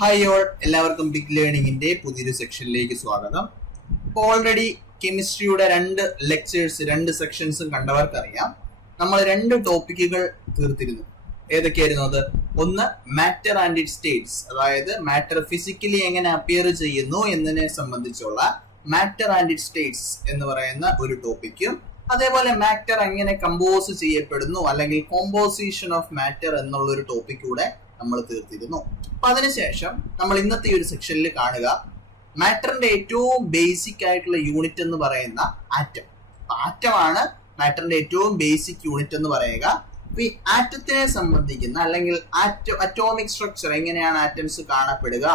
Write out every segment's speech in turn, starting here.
Hi all, എല്ലാവർക്കും big ലേണിംഗിന്റെ പുതിയൊരു സെക്ഷനിലേക്ക് സ്വാഗതം. ഇപ്പോൾ ഓൾറെഡി കെമിസ്ട്രിയുടെ രണ്ട് സെക്ഷൻസും കണ്ടവർക്കറിയാം. നമ്മൾ രണ്ട് ടോപ്പിക്കുകൾ തീർത്തിരുന്നു. ഏതൊക്കെയായിരുന്നു അത്? ഒന്ന് മാറ്റർ ആൻഡ് ഇറ്റ് സ്റ്റേറ്റ്സ്, അതായത് മാറ്റർ ഫിസിക്കലി എങ്ങനെ അപ്പിയർ ചെയ്യുന്നു എന്നതിനെ സംബന്ധിച്ചുള്ള മാറ്റർ ആൻഡ് ഇറ്റ് സ്റ്റേറ്റ്സ് എന്ന് പറയുന്ന ഒരു ടോപ്പിക്കും, അതേപോലെ മാറ്റർ എങ്ങനെ കമ്പോസ് ചെയ്യപ്പെടുന്നു അല്ലെങ്കിൽ കോമ്പോസിഷൻ ഓഫ് മാറ്റർ എന്നുള്ള ഒരു ടോപ്പിക് കൂടെ നമ്മൾ തീർത്തിരുന്നു. അപ്പൊ അതിനുശേഷം നമ്മൾ ഇന്നത്തെ ഈ ഒരു സെക്ഷനിൽ കാണുക മാറ്ററിന്റെ ഏറ്റവും ബേസിക് ആയിട്ടുള്ള യൂണിറ്റ് എന്ന് പറയുന്ന ആറ്റം. ആറ്റമാണ് മാറ്ററിന്റെ ഏറ്റവും ബേസിക് യൂണിറ്റ് എന്ന് പറയുക. ഈ ആറ്റത്തിനെ സംബന്ധിക്കുന്ന അല്ലെങ്കിൽ അറ്റോമിക് സ്ട്രക്ചർ, എങ്ങനെയാണ് ആറ്റംസ് കാണപ്പെടുക,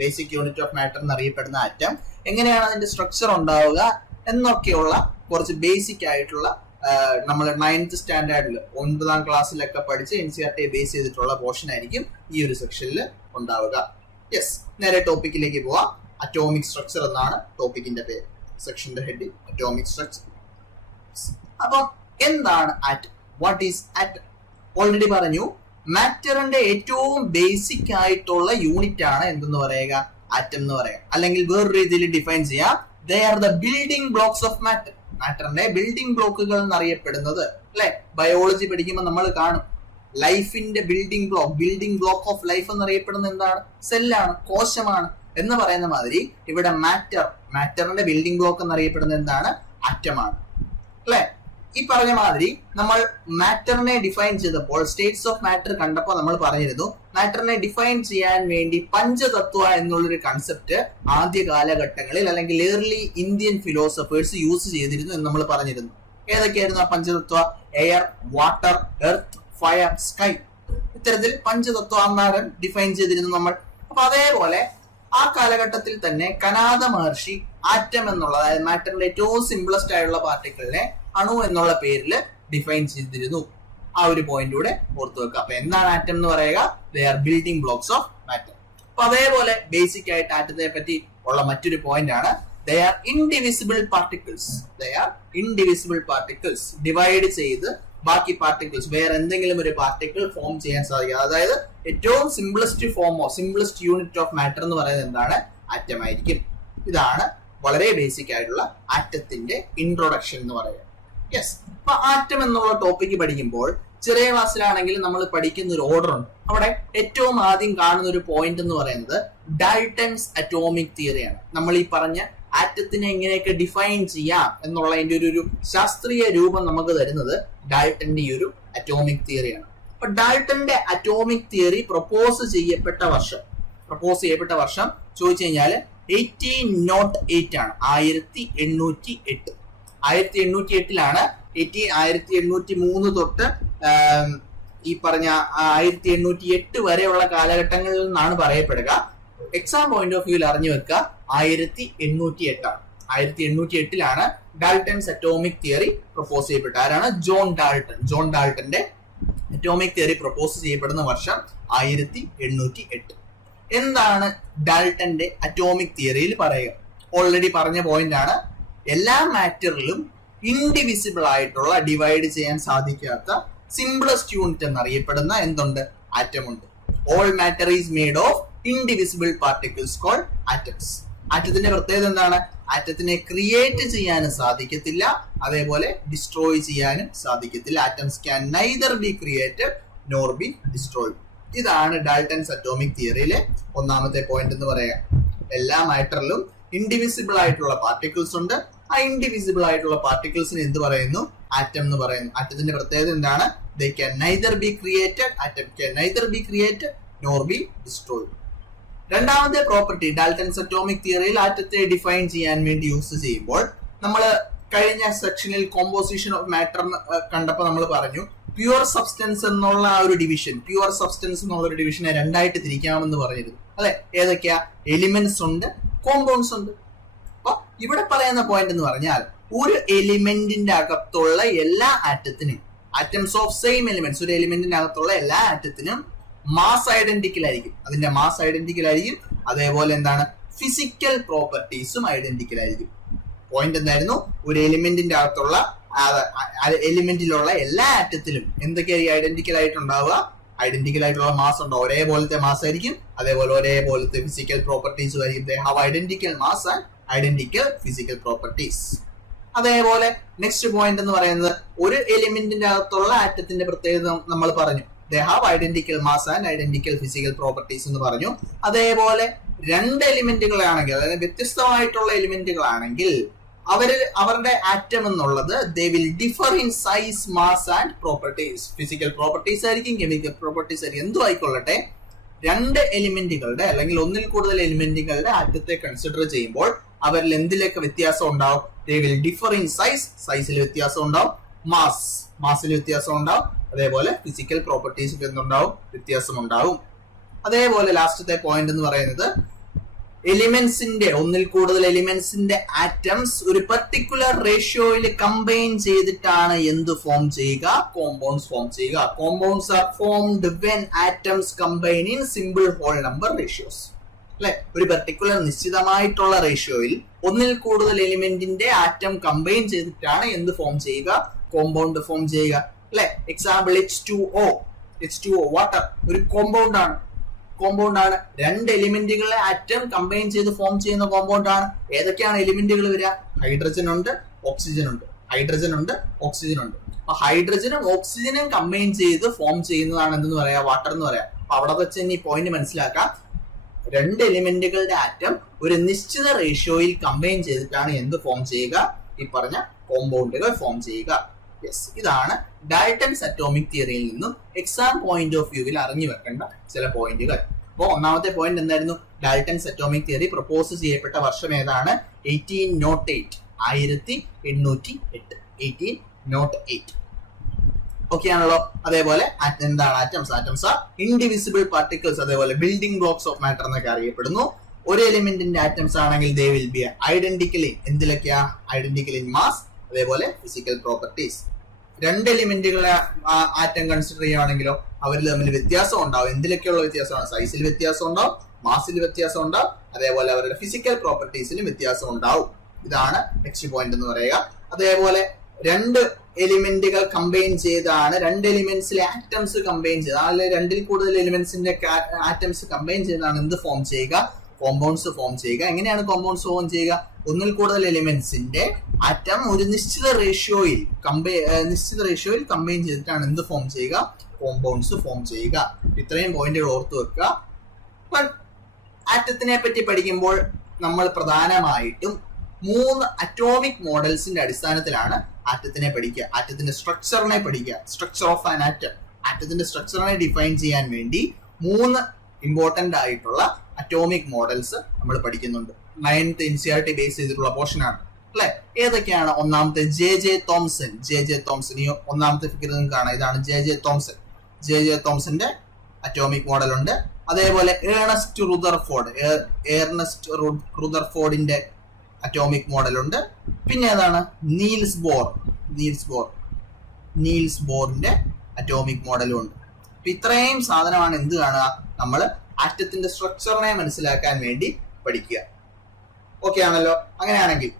ബേസിക് യൂണിറ്റ് ഓഫ് മാറ്റർ എന്നറിയപ്പെടുന്ന ആറ്റം എങ്ങനെയാണ് അതിന്റെ സ്ട്രക്ചർ ഉണ്ടാവുക എന്നൊക്കെയുള്ള കുറച്ച് ബേസിക് ആയിട്ടുള്ള നമ്മൾ 9th സ്റ്റാൻഡേർഡിൽ 9ാം ക്ലാസ്സിലൊക്കെ പഠിച്ച് NCERT ബേസ് ചെയ്തിട്ടുള്ള പോർഷൻ ആയിരിക്കും ഈ ഒരു സെക്ഷനിൽ ഉണ്ടാവുക. യെസ്, നേരെ ടോപ്പിക്കിലേക്ക് പോവാം. അറ്റോമിക് സ്ട്രക്ചർ എന്നാണ് ടോപ്പിക്കിന്റെ പേര്. സെക്ഷന്റെ ഹെഡിങ് അറ്റോമിക് സ്ട്രക്ചർ. അപ്പം എന്താണ് atom? What is atom? Already പറഞ്ഞു, മാറ്ററിന്റെ ഏറ്റവും ബേസിക് ആയിട്ടുള്ള യൂണിറ്റ് ആണ് എന്തെന്ന് പറയുക, ആറ്റം എന്ന് പറയാം. അല്ലെങ്കിൽ വേറൊരു രീതിയിൽ ഡിഫൈൻ ചെയ്യാം, they are the building blocks of matter. മാറ്ററിന്റെ ബിൽഡിംഗ് ബ്ലോക്കുകൾ എന്നറിയപ്പെടുന്നത്, അല്ലെ, ബയോളജി പഠിക്കുമ്പോൾ നമ്മൾ കാണും ലൈഫിന്റെ ബിൽഡിംഗ് ബ്ലോക്ക് ഓഫ് ലൈഫ് എന്നറിയപ്പെടുന്നത് എന്താണ്? സെല്ലാണ്, കോശമാണ് എന്ന് പറയുന്ന മാതിരി ഇവിടെ മാറ്ററിന്റെ ബിൽഡിംഗ് ബ്ലോക്ക് എന്നറിയപ്പെടുന്നത് എന്താണ്? ആറ്റമാണ്, അല്ലെ. ഈ പറഞ്ഞ മാതിരി നമ്മൾ മാറ്ററിനെ ഡിഫൈൻ ചെയ്തപ്പോൾ, സ്റ്റേറ്റ്സ് ഓഫ് മാറ്റർ കണ്ടപ്പോൾ നമ്മൾ പറഞ്ഞിരുന്നു, മാറ്ററിനെ ഡിഫൈൻ ചെയ്യാൻ വേണ്ടി പഞ്ചതത്വ എന്നുള്ളൊരു കൺസെപ്റ്റ് ആദ്യ കാലഘട്ടങ്ങളിൽ അല്ലെങ്കിൽ ഏർലി ഇന്ത്യൻ ഫിലോസഫേഴ്സ് യൂസ് ചെയ്തിരുന്നു എന്ന് നമ്മൾ പറഞ്ഞിരുന്നു. ഏതൊക്കെയായിരുന്നു ആ പഞ്ചതത്വ? Air, water, earth, fire, sky. ഇത്തരത്തിൽ പഞ്ചതത്വമാരം ഡിഫൈൻ ചെയ്തിരുന്നു നമ്മൾ. അപ്പൊ അതേപോലെ ആ കാലഘട്ടത്തിൽ തന്നെ കനാദ മഹർഷി ആറ്റം എന്നുള്ള, അതായത് മാറ്ററിന്റെ ഏറ്റവും സിംപ്ലസ്റ്റ് ആയിട്ടുള്ള പാർട്ടിക്കിളിനെ അണു എന്നുള്ള പേരിൽ ഡിഫൈൻ ചെയ്തിരുന്നു. ആ ഒരു പോയിന്റൂടെ ഓർത്തു വെക്കുക. അപ്പൊ എന്താണ് ആറ്റം എന്ന് പറയുക? They are building blocks of matter. അപ്പൊ അതേപോലെ ബേസിക് ആയിട്ട് ആറ്റത്തെ പറ്റി ഉള്ള മറ്റൊരു പോയിന്റ് ആണ്, they are indivisible particles. They are indivisible particles. Divide ചെയ്ത് ബാക്കി പാർട്ടിക്കിൾസ്, വേറെ എന്തെങ്കിലും ഒരു പാർട്ടിക്കിൾ ഫോം ചെയ്യാൻ സാധിക്കുക. അതായത് ഏറ്റവും സിംപ്ലസ്റ്റ് യൂണിറ്റ് ഓഫ് മാറ്റർ എന്ന് പറയുന്നത് എന്താണ്? ആറ്റം ആയിരിക്കും. ഇതാണ് വളരെ ബേസിക് ആയിട്ടുള്ള ആറ്റത്തിന്റെ ഇൻട്രൊഡക്ഷൻ എന്ന് പറയുന്നത്. യെസ്, അപ്പൊ ആറ്റം എന്നുള്ള ടോപ്പിക്ക് പഠിക്കുമ്പോൾ ചെറിയ ക്ലാസ്സിലാണെങ്കിൽ നമ്മൾ പഠിക്കുന്ന ഒരു ഓർഡർ ഉണ്ട്. അവിടെ ഏറ്റവും ആദ്യം കാണുന്ന ഒരു പോയിന്റ് എന്ന് പറയുന്നത് ഡാൽട്ടൺസ് അറ്റോമിക് തിയറിയാണ്. നമ്മൾ ഈ പറഞ്ഞ ആറ്റത്തിനെ എങ്ങനെയൊക്കെ ഡിഫൈൻ ചെയ്യാം എന്നുള്ളതിന്റെ ഒരു ശാസ്ത്രീയ രൂപം നമുക്ക് തരുന്നത് ഡാൽട്ടന്റെ ഈ ഒരു അറ്റോമിക് തിയറിയാണ്. അപ്പൊ ഡാൽട്ടന്റെ അറ്റോമിക് തിയറി പ്രപ്പോസ് ചെയ്യപ്പെട്ട വർഷം ചോദിച്ചു കഴിഞ്ഞാൽ 1808 ആണ്. 1808. 1808 1803 തൊട്ട് ഈ പറഞ്ഞ 1808 വരെയുള്ള കാലഘട്ടങ്ങളിൽ നിന്നാണ് പറയപ്പെടുക. എക്സാം പോയിന്റ് ഓഫ് വ്യൂവിൽ അറിഞ്ഞു വെക്കുക, 1808 ആണ്. 1808 ഡാൽട്ടൺസ് അറ്റോമിക് തിയറി പ്രപ്പോസ് ചെയ്യപ്പെട്ടത്. ആരാണ്? ജോൺ ഡാൽട്ടന്റെ അറ്റോമിക് തിയറി പ്രപ്പോസ് ചെയ്യപ്പെടുന്ന വർഷം 1808. എന്താണ് ഡാൽട്ടന്റെ അറ്റോമിക് തിയറിയിൽ പറയുക? ഓൾറെഡി പറഞ്ഞ പോയിന്റ് ആണ്, എല്ലാ മാറ്ററിലും ഇൻഡിവിസിബിൾ ആയിട്ടുള്ള, ഡിവൈഡ് ചെയ്യാൻ സാധിക്കാത്ത സിംപ്ലസ്റ്റ് യൂണിറ്റ് എന്നറിയപ്പെടുന്ന എന്തുണ്ട്? ആറ്റം ഉണ്ട്. All matter is made of indivisible particles called atoms. ആറ്റത്തിന്റെ പ്രത്യേകത എന്താണ്? ആറ്റത്തിനെ ക്രിയേറ്റ് ചെയ്യാനും സാധിക്കത്തില്ല, അതേപോലെ ഡിസ്ട്രോയ് ചെയ്യാനും സാധിക്കത്തില്ല. Atoms can neither be created nor B destroyed. ഇതാണ് ഡാൽട്ടൺസ് അറ്റോമിക് തിയറിയിലെ ഒന്നാമത്തെ പോയിന്റ് എന്ന് പറയാം. എല്ലാ മാറ്ററിലും ഇൻഡിവിസിബിൾ ആയിട്ടുള്ള പാർട്ടിക്കിൾസ് ഉണ്ട്. ആ ഇൻഡിവിസിബിൾ ആയിട്ടുള്ള പാർട്ടിക്കിൾസിന് എന്ത് പറയുന്നു? ആറ്റം എന്ന് പറയുന്നു. ആറ്റത്തിന്റെ പ്രത്യേകത എന്താണ്? They can neither be created, atom can neither be created nor be destroyed. രണ്ടാമത്തെ പ്രോപ്പർട്ടി ഡാൽട്ടൺസ് അറ്റോമിക് തിയറിയിൽ ആറ്റത്തെ ഡിഫൈൻ ചെയ്യാൻ വേണ്ടി യൂസ് ചെയ്യുമ്പോൾ, നമ്മൾ കഴിഞ്ഞ സെക്ഷനിൽ കോമ്പോസിഷൻ ഓഫ് മാറ്റർ കണ്ടപ്പോൾ നമ്മൾ പറഞ്ഞു പ്യുവർ സബ്സ്റ്റൻസ് എന്നുള്ള ഒരു ഡിവിഷനെ രണ്ടായിട്ട് തിരിക്കാമെന്ന് പറഞ്ഞിരുന്നു. അല്ലെ, ഏതൊക്കെയാ? എലിമെന്റ്സ് ഉണ്ട്, കോമ്പൗണ്ട്സ് ഉണ്ട്. അപ്പൊ ഇവിടെ പറയുന്ന പോയിന്റ് എന്ന് പറഞ്ഞാൽ, ഒരു എലിമെന്റിന്റെ അകത്തുള്ള എല്ലാ ആറ്റത്തിനും, ആറ്റംസ് ഓഫ് സെയിം എലിമെന്റ്സ്, ഒരു എലിമെന്റിന്റെ അകത്തുള്ള എല്ലാ ആറ്റത്തിനും മാസ് ഐഡന്റിക്കൽ ആയിരിക്കും. അതിന്റെ മാസ് ഐഡന്റിക്കൽ ആയിരിക്കും. അതേപോലെ എന്താണ്? ഫിസിക്കൽ പ്രോപ്പർട്ടീസും ഐഡന്റിക്കൽ ആയിരിക്കും. പോയിന്റ് എന്തായിരുന്നു? ഒരു എലിമെന്റിന്റെ അകത്തുള്ള എലിമെന്റിലുള്ള എല്ലാ ആറ്റത്തിലും എന്തൊക്കെയായിരിക്കും ഐഡന്റിക്കൽ ആയിട്ടുണ്ടാവുക? ഐഡന്റിക്കൽ ആയിട്ടുള്ള മാസ് ഉണ്ടോ, ഒരേപോലത്തെ മാസ് ആയിരിക്കും, അതേപോലെ ഒരേപോലത്തെ ഫിസിക്കൽ പ്രോപ്പർട്ടീസ് ആയിരിക്കും. They have identical mass and identical physical properties. അതേപോലെ നെക്സ്റ്റ് പോയിന്റ് എന്ന് പറയുന്നത് ഒരു എലിമെന്റിന്റെ അകത്തുള്ള ആറ്റത്തിന്റെ പ്രത്യേകത നമ്മൾ പറഞ്ഞു. They have identical mass and identical physical properties എന്ന് പറഞ്ഞു. അതേപോലെ രണ്ട് എലിമെന്റുകളാണെങ്കിൽ, അതായത് വ്യത്യസ്തമായിട്ടുള്ള എലിമെന്റുകളാണെങ്കിൽ അവരുടെ ആറ്റം എന്നുള്ളത് they will differ in size, mass and properties. Physical properties ആയിരിക്കും, കെമിക്കൽ പ്രോപ്പർട്ടീസ് ആയിരിക്കും, എന്തും ആയിക്കൊള്ളട്ടെ. രണ്ട് എലിമെന്റുകളുടെ അല്ലെങ്കിൽ ഒന്നിൽ കൂടുതൽ എലിമെന്റുകളുടെ ആറ്റത്തെ കൺസിഡർ ചെയ്യുമ്പോൾ അവരിൽ എന്തിലൊക്കെ വ്യത്യാസം ഉണ്ടാവും? They will differ in size, സൈസിൽ വ്യത്യാസം ഉണ്ടാവും, മാസിൽ വ്യത്യാസം ഉണ്ടാവും, അതേപോലെ ഫിസിക്കൽ പ്രോപ്പർട്ടീസിൽ എന്തുണ്ടാവും? വ്യത്യാസം ഉണ്ടാവും. അതേപോലെ ലാസ്റ്റത്തെ പോയിന്റ് എന്ന് പറയുന്നത് എലിമെന്റ്സിന്റെ, ഒന്നിൽ കൂടുതൽ എലിമെന്റ്സിന്റെ ആറ്റംസ് ഒരു പെർട്ടിക്കുലർ റേഷ്യോയിൽ കമ്പൈൻ ചെയ്തിട്ടാണ് എന്ത് ഫോം ചെയ്യുക? കോമ്പൗണ്ട്സ് ഫോം ചെയ്യുക. Compounds are formed when atoms combine in simple whole number ratios. അല്ലെ, ഒരു പെർട്ടിക്കുലർ നിശ്ചിതമായിട്ടുള്ള റേഷ്യോയിൽ ഒന്നിൽ കൂടുതൽ എലിമെന്റിന്റെ ആറ്റം കമ്പൈൻ ചെയ്തിട്ടാണ് എന്ത് ഫോം ചെയ്യുക? കോമ്പൗണ്ട് ഫോം ചെയ്യുക. അല്ലെ, എക്സാമ്പിൾ H2O വാട്ടർ ഒരു കോമ്പൗണ്ട് ആണ്. രണ്ട് എലിമെന്റുകളെ ആറ്റം കമ്പൈൻ ചെയ്ത് ഫോം ചെയ്യുന്ന കോമ്പൗണ്ട് ആണ്. ഏതൊക്കെയാണ് എലിമെന്റുകൾ വരിക? ഹൈഡ്രജൻ ഉണ്ട്, ഓക്സിജൻ ഉണ്ട്. അപ്പൊ ഹൈഡ്രജനും ഓക്സിജനും കമ്പൈൻ ചെയ്ത് ഫോം ചെയ്യുന്നതാണ് എന്തെന്ന് പറയാ? വാട്ടർ എന്ന് പറയാം. അപ്പൊ അവിടെ വെച്ച് ഈ പോയിന്റ് മനസ്സിലാക്കാം. രണ്ട് എലിമെന്റുകളുടെ ആറ്റം ഒരു നിശ്ചിത റേഷ്യോയിൽ കമ്പൈൻ ചെയ്തിട്ടാണ് എന്ത് ഫോം ചെയ്യുക? ഈ പറഞ്ഞ കോമ്പൗണ്ടുകൾ ഫോം ചെയ്യുക. യെസ്, ഇതാണ് ഡാൽട്ടൺസ് അറ്റോമിക് തിയറിയിൽ നിന്നും എക്സാം പോയിന്റ് ഓഫ് വ്യൂവിൽ അറിഞ്ഞു വെക്കേണ്ട ചില പോയിന്റുകൾ. അപ്പോൾ ഒന്നാമത്തെ പോയിന്റ് എന്തായിരുന്നു? ഡാൽട്ടൺസ് അറ്റോമിക് തിയറി പ്രപ്പോസ് ചെയ്യപ്പെട്ട വർഷം ഏതാണ്? 1808. ഓക്കെ ആണല്ലോ. അതേപോലെ എന്താണ് atoms? Atoms are indivisible particles, അതേപോലെ ബിൽഡിംഗ് ബ്ലോക്സ് ഓഫ് മാറ്റർ എന്നൊക്കെ അറിയപ്പെടുന്നു. ഒരു എലിമെന്റിന്റെ ആറ്റംസ് ആണെങ്കിൽ ദേ വിൽ ബി ഐഡന്റിക്കലി, എന്തിലൊക്കെയാ? ഐഡന്റിക്കലി ഇൻ മാസ്, അതേപോലെ ഫിസിക്കൽ പ്രോപ്പർട്ടീസ്. രണ്ട് എലിമെന്റുകളെ ആറ്റം കൺസിഡർ ചെയ്യുകയാണെങ്കിലോ അവരിൽ തമ്മിൽ വ്യത്യാസം ഉണ്ടാവും. എന്തിലൊക്കെയുള്ള വ്യത്യാസമാണ്? സൈസിൽ വ്യത്യാസം ഉണ്ടാവും, മാസിൽ വ്യത്യാസം ഉണ്ടാവും, അതേപോലെ അവരുടെ ഫിസിക്കൽ പ്രോപ്പർട്ടീസിലും വ്യത്യാസം ഉണ്ടാവും. ഇതാണ് നെക്സ്റ്റ് പോയിന്റ് എന്ന് പറയുക. അതേപോലെ രണ്ട് എലിമെന്റുകൾ കമ്പൈൻ ചെയ്താണ്, രണ്ട് എലിമെന്റ്സിലെ ആറ്റംസ് കമ്പൈൻ ചെയ്ത്, അല്ലെങ്കിൽ രണ്ടിൽ കൂടുതൽ എലിമെന്റ്സിന്റെ ആറ്റംസ് കമ്പൈൻ ചെയ്താണ് എന്ത് ഫോം ചെയ്യുക? കോമ്പൗണ്ട്സ് ഫോം ചെയ്യുക. എങ്ങനെയാണ് കോമ്പൗണ്ട്സ് ഫോം ചെയ്യുക? ഒന്നിൽ കൂടുതൽ എലിമെന്റ്സിന്റെ ആറ്റം ഒരു നിശ്ചിത റേഷ്യോയിൽ കമ്പൈൻ ചെയ്തിട്ടാണ് എന്ത് ഫോം ചെയ്യുക? കോമ്പൗണ്ട്സ് ഫോം ചെയ്യുക. ഇത്രയും പോയിന്റുകൾ ഓർത്തു വെക്കുക. ആറ്റത്തിനെ പറ്റി പഠിക്കുമ്പോൾ നമ്മൾ പ്രധാനമായിട്ടും 3 അറ്റോമിക് മോഡൽസിന്റെ അടിസ്ഥാനത്തിലാണ് ആറ്റത്തിനെ പഠിക്കുക. ആറ്റത്തിന്റെ സ്ട്രക്ചറിനെ പഠിക്കുക. Structure of an atom. ആറ്റത്തിന്റെ സ്ട്രക്ചറിനെ ഡിഫൈൻ ചെയ്യാൻ വേണ്ടി 3 ഇമ്പോർട്ടന്റ് ആയിട്ടുള്ള അറ്റോമിക് മോഡൽസ് നമ്മൾ പഠിക്കുന്നുണ്ട്. 9th NCERT ബേസ് ചെയ്തിട്ടുള്ള പോർഷൻ ആണ് അല്ലെ. ഏതൊക്കെയാണ്? ഒന്നാമത്തെ JJ തോംസൺ. ഈ ഒന്നാമത്തെ ഫിഗർ നിങ്ങൾക്ക് കാണാം. ഇതാണ് JJ തോംസന്റെ അറ്റോമിക് മോഡൽ ഉണ്ട്. അതേപോലെ ഏർണസ്റ്റ് റുദർഫോർഡിന്റെ അറ്റോമിക് മോഡൽ ഉണ്ട്. പിന്നെ ഏതാണ്? നീൽസ് ബോറിന്റെ അറ്റോമിക് മോഡലും ഉണ്ട്. അപ്പൊ ഇത്രയും സാധനമാണ് എന്ത് കാണുക? നമ്മൾ ആറ്റത്തിന്റെ സ്ട്രക്ചറിനെ മനസ്സിലാക്കാൻ വേണ്ടി പഠിക്കുക. ഓക്കെ ആണല്ലോ. അങ്ങനെയാണെങ്കിൽ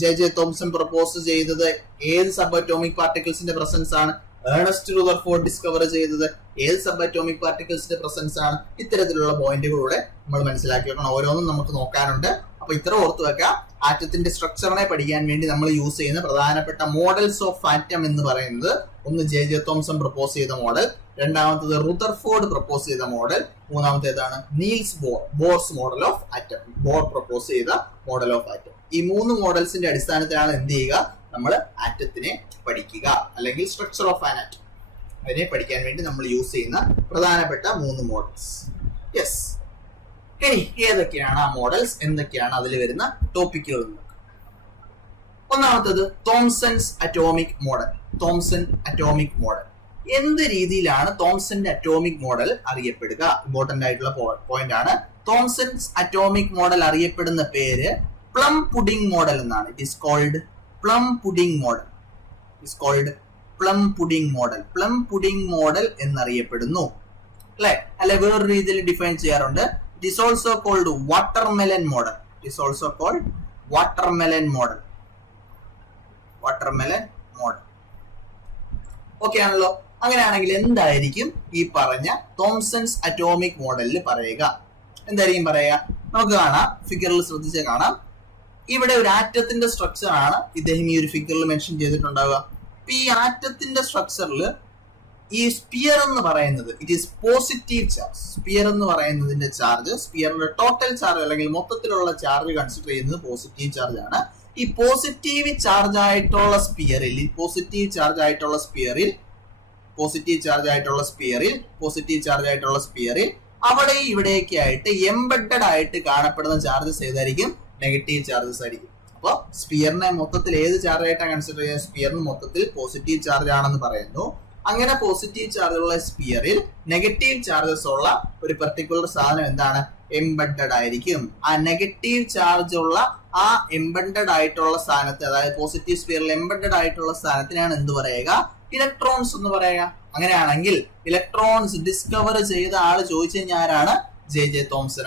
JJ തോംസൺ പ്രപ്പോസ് ചെയ്തത് ഏത് സബ് അറ്റോമിക് പാർട്ടിക്കിൾസിന്റെ പ്രസൻസ് ആണ്? ഏർണസ്റ്റ് റുദർഫോർഡ് ഡിസ്കവർ ചെയ്തത് ഏത് സബ് അറ്റോമിക് പാർട്ടിക്കിൾസിന്റെ പ്രസൻസ് ആണ്? ഇത്തരത്തിലുള്ള പോയിന്റുകളിലൂടെ നമ്മൾ മനസ്സിലാക്കി വെക്കണം. ഓരോന്നും നമുക്ക് നോക്കാനുണ്ട്. അപ്പൊ ഇത്ര ഓർത്തു വെക്കുക. ആറ്റത്തിന്റെ സ്ട്രക്ചറിനെ പഠിക്കാൻ വേണ്ടി നമ്മൾ യൂസ് ചെയ്യുന്ന പ്രധാനപ്പെട്ട മോഡൽസ് ഓഫ് ആറ്റം എന്ന് പറയുന്നത് ഒന്ന് JJ തോംസൺ പ്രപ്പോസ് ചെയ്ത മോഡൽ, രണ്ടാമത്തത് റുദർഫോർഡ് പ്രപ്പോസ് ചെയ്ത മോഡൽ, മൂന്നാമത്തേതാണ് Niels Bohr's model of atom. Bohr propose ചെയ്ത മോഡൽ ഓഫ് ആറ്റം. ഈ 3 മോഡൽസിന്റെ അടിസ്ഥാനത്തിലാണ് എന്ത് ചെയ്യുക? നമ്മൾ ആറ്റത്തിനെ പഠിക്കുക, അല്ലെങ്കിൽ സ്ട്രക്ചർ ഓഫ് ആൻ ആറ്റം. അതിനെ പഠിക്കാൻ വേണ്ടി നമ്മൾ യൂസ് ചെയ്യുന്ന പ്രധാനപ്പെട്ട 3 മോഡൽസ്. യെസ്. ഇനി ഏതൊക്കെയാണ് ആ മോഡൽസ്, എന്തൊക്കെയാണ് അതിൽ വരുന്ന ടോപ്പിക്കുകൾ? ഒന്നാമത്തത് തോംസൺസ് അറ്റോമിക് മോഡൽ. എന്ത് രീതിയിലാണ് തോംസന്റെ അറ്റോമിക് മോഡൽ അറിയപ്പെടുക? ഇമ്പോർട്ടന്റ് ആയിട്ടുള്ള പോയിന്റ് ആണ്. തോംസൺസ് അറ്റോമിക് മോഡൽ അറിയപ്പെടുന്ന പേര് പ്ലം പുഡിംഗ് മോഡൽ എന്നാണ്. It is called plum pudding model എന്നറിയപ്പെടുന്നു അല്ലെ. അല്ലെ, വേറൊരു രീതിയിൽ ഡിഫൈൻ ചെയ്യാറുണ്ട്. It is also called watermelon model. Okay ആണല്ലോ. അങ്ങനെയാണെങ്കിൽ എന്തായിരിക്കും ഈ പറഞ്ഞ തോംസൺസ് അറ്റോമിക് മോഡലിൽ പറയുക? എന്തായിരിക്കും പറയുക? നമുക്ക് കാണാം, ഫിഗറിൽ ശ്രദ്ധിച്ച് കാണാം. ഇവിടെ ഒരു ആറ്റത്തിന്റെ സ്ട്രക്ചർ ആണ് ഇദ്ദേഹം ഈ ഒരു ഫിഗറിൽ മെൻഷൻ ചെയ്തിട്ടുണ്ടാവുക. ഈ ആറ്റത്തിന്റെ സ്ട്രക്ചറിൽ ഈ സ്പിയർ എന്ന് പറയുന്നത് it is positive charge. Sphere എന്ന് പറയുന്നതിന്റെ ചാർജ്, സ്പിയറിന്റെ ടോട്ടൽ ചാർജ് അല്ലെങ്കിൽ മൊത്തത്തിലുള്ള ചാർജ് കൺസിഡർ ചെയ്യുന്നത് പോസിറ്റീവ് ചാർജ് ആണ്. ഈ പോസിറ്റീവ് ചാർജ് ആയിട്ടുള്ള സ്പിയറിൽ അവിടെ ഇവിടെയൊക്കെ ആയിട്ട് എംബഡഡ് ആയിട്ട് കാണപ്പെടുന്ന ചാർജസ് ഏതായിരിക്കും? നെഗറ്റീവ് ചാർജസ് ആയിരിക്കും. അപ്പോൾ സ്പിയറിനെ മൊത്തത്തിൽ ഏത് ചാർജ് ആയിട്ടാണ് കൺസിഡർ ചെയ്യുന്നത്? സ്പിയറിന് മൊത്തത്തിൽ പോസിറ്റീവ് ചാർജ് ആണെന്ന് പറയുന്നു. അങ്ങനെ പോസിറ്റീവ് ചാർജ് ഉള്ള സ്പിയറിൽ നെഗറ്റീവ് ചാർജസ് ഉള്ള ഒരു പെർട്ടിക്കുലർ സാധനം എന്താണ്? എംബഡഡ് ആയിരിക്കും. ആ നെഗറ്റീവ് ചാർജ് ഉള്ള ആ എംബഡഡ് ആയിട്ടുള്ള സ്ഥാനത്ത്, അതായത് പോസിറ്റീവ് സ്പിയറിൽ എംബഡഡ് ആയിട്ടുള്ള സ്ഥാനത്തിനാണ് എന്ത് പറയുക? ഇലക്ട്രോൺസ് എന്ന് പറയുക. അങ്ങനെയാണെങ്കിൽ ഇലക്ട്രോൺസ് ഡിസ്കവർ ചെയ്ത ആള് ചോദിച്ചു കഴിഞ്ഞാൽ ആരാണ്? ജെ തോംസൺ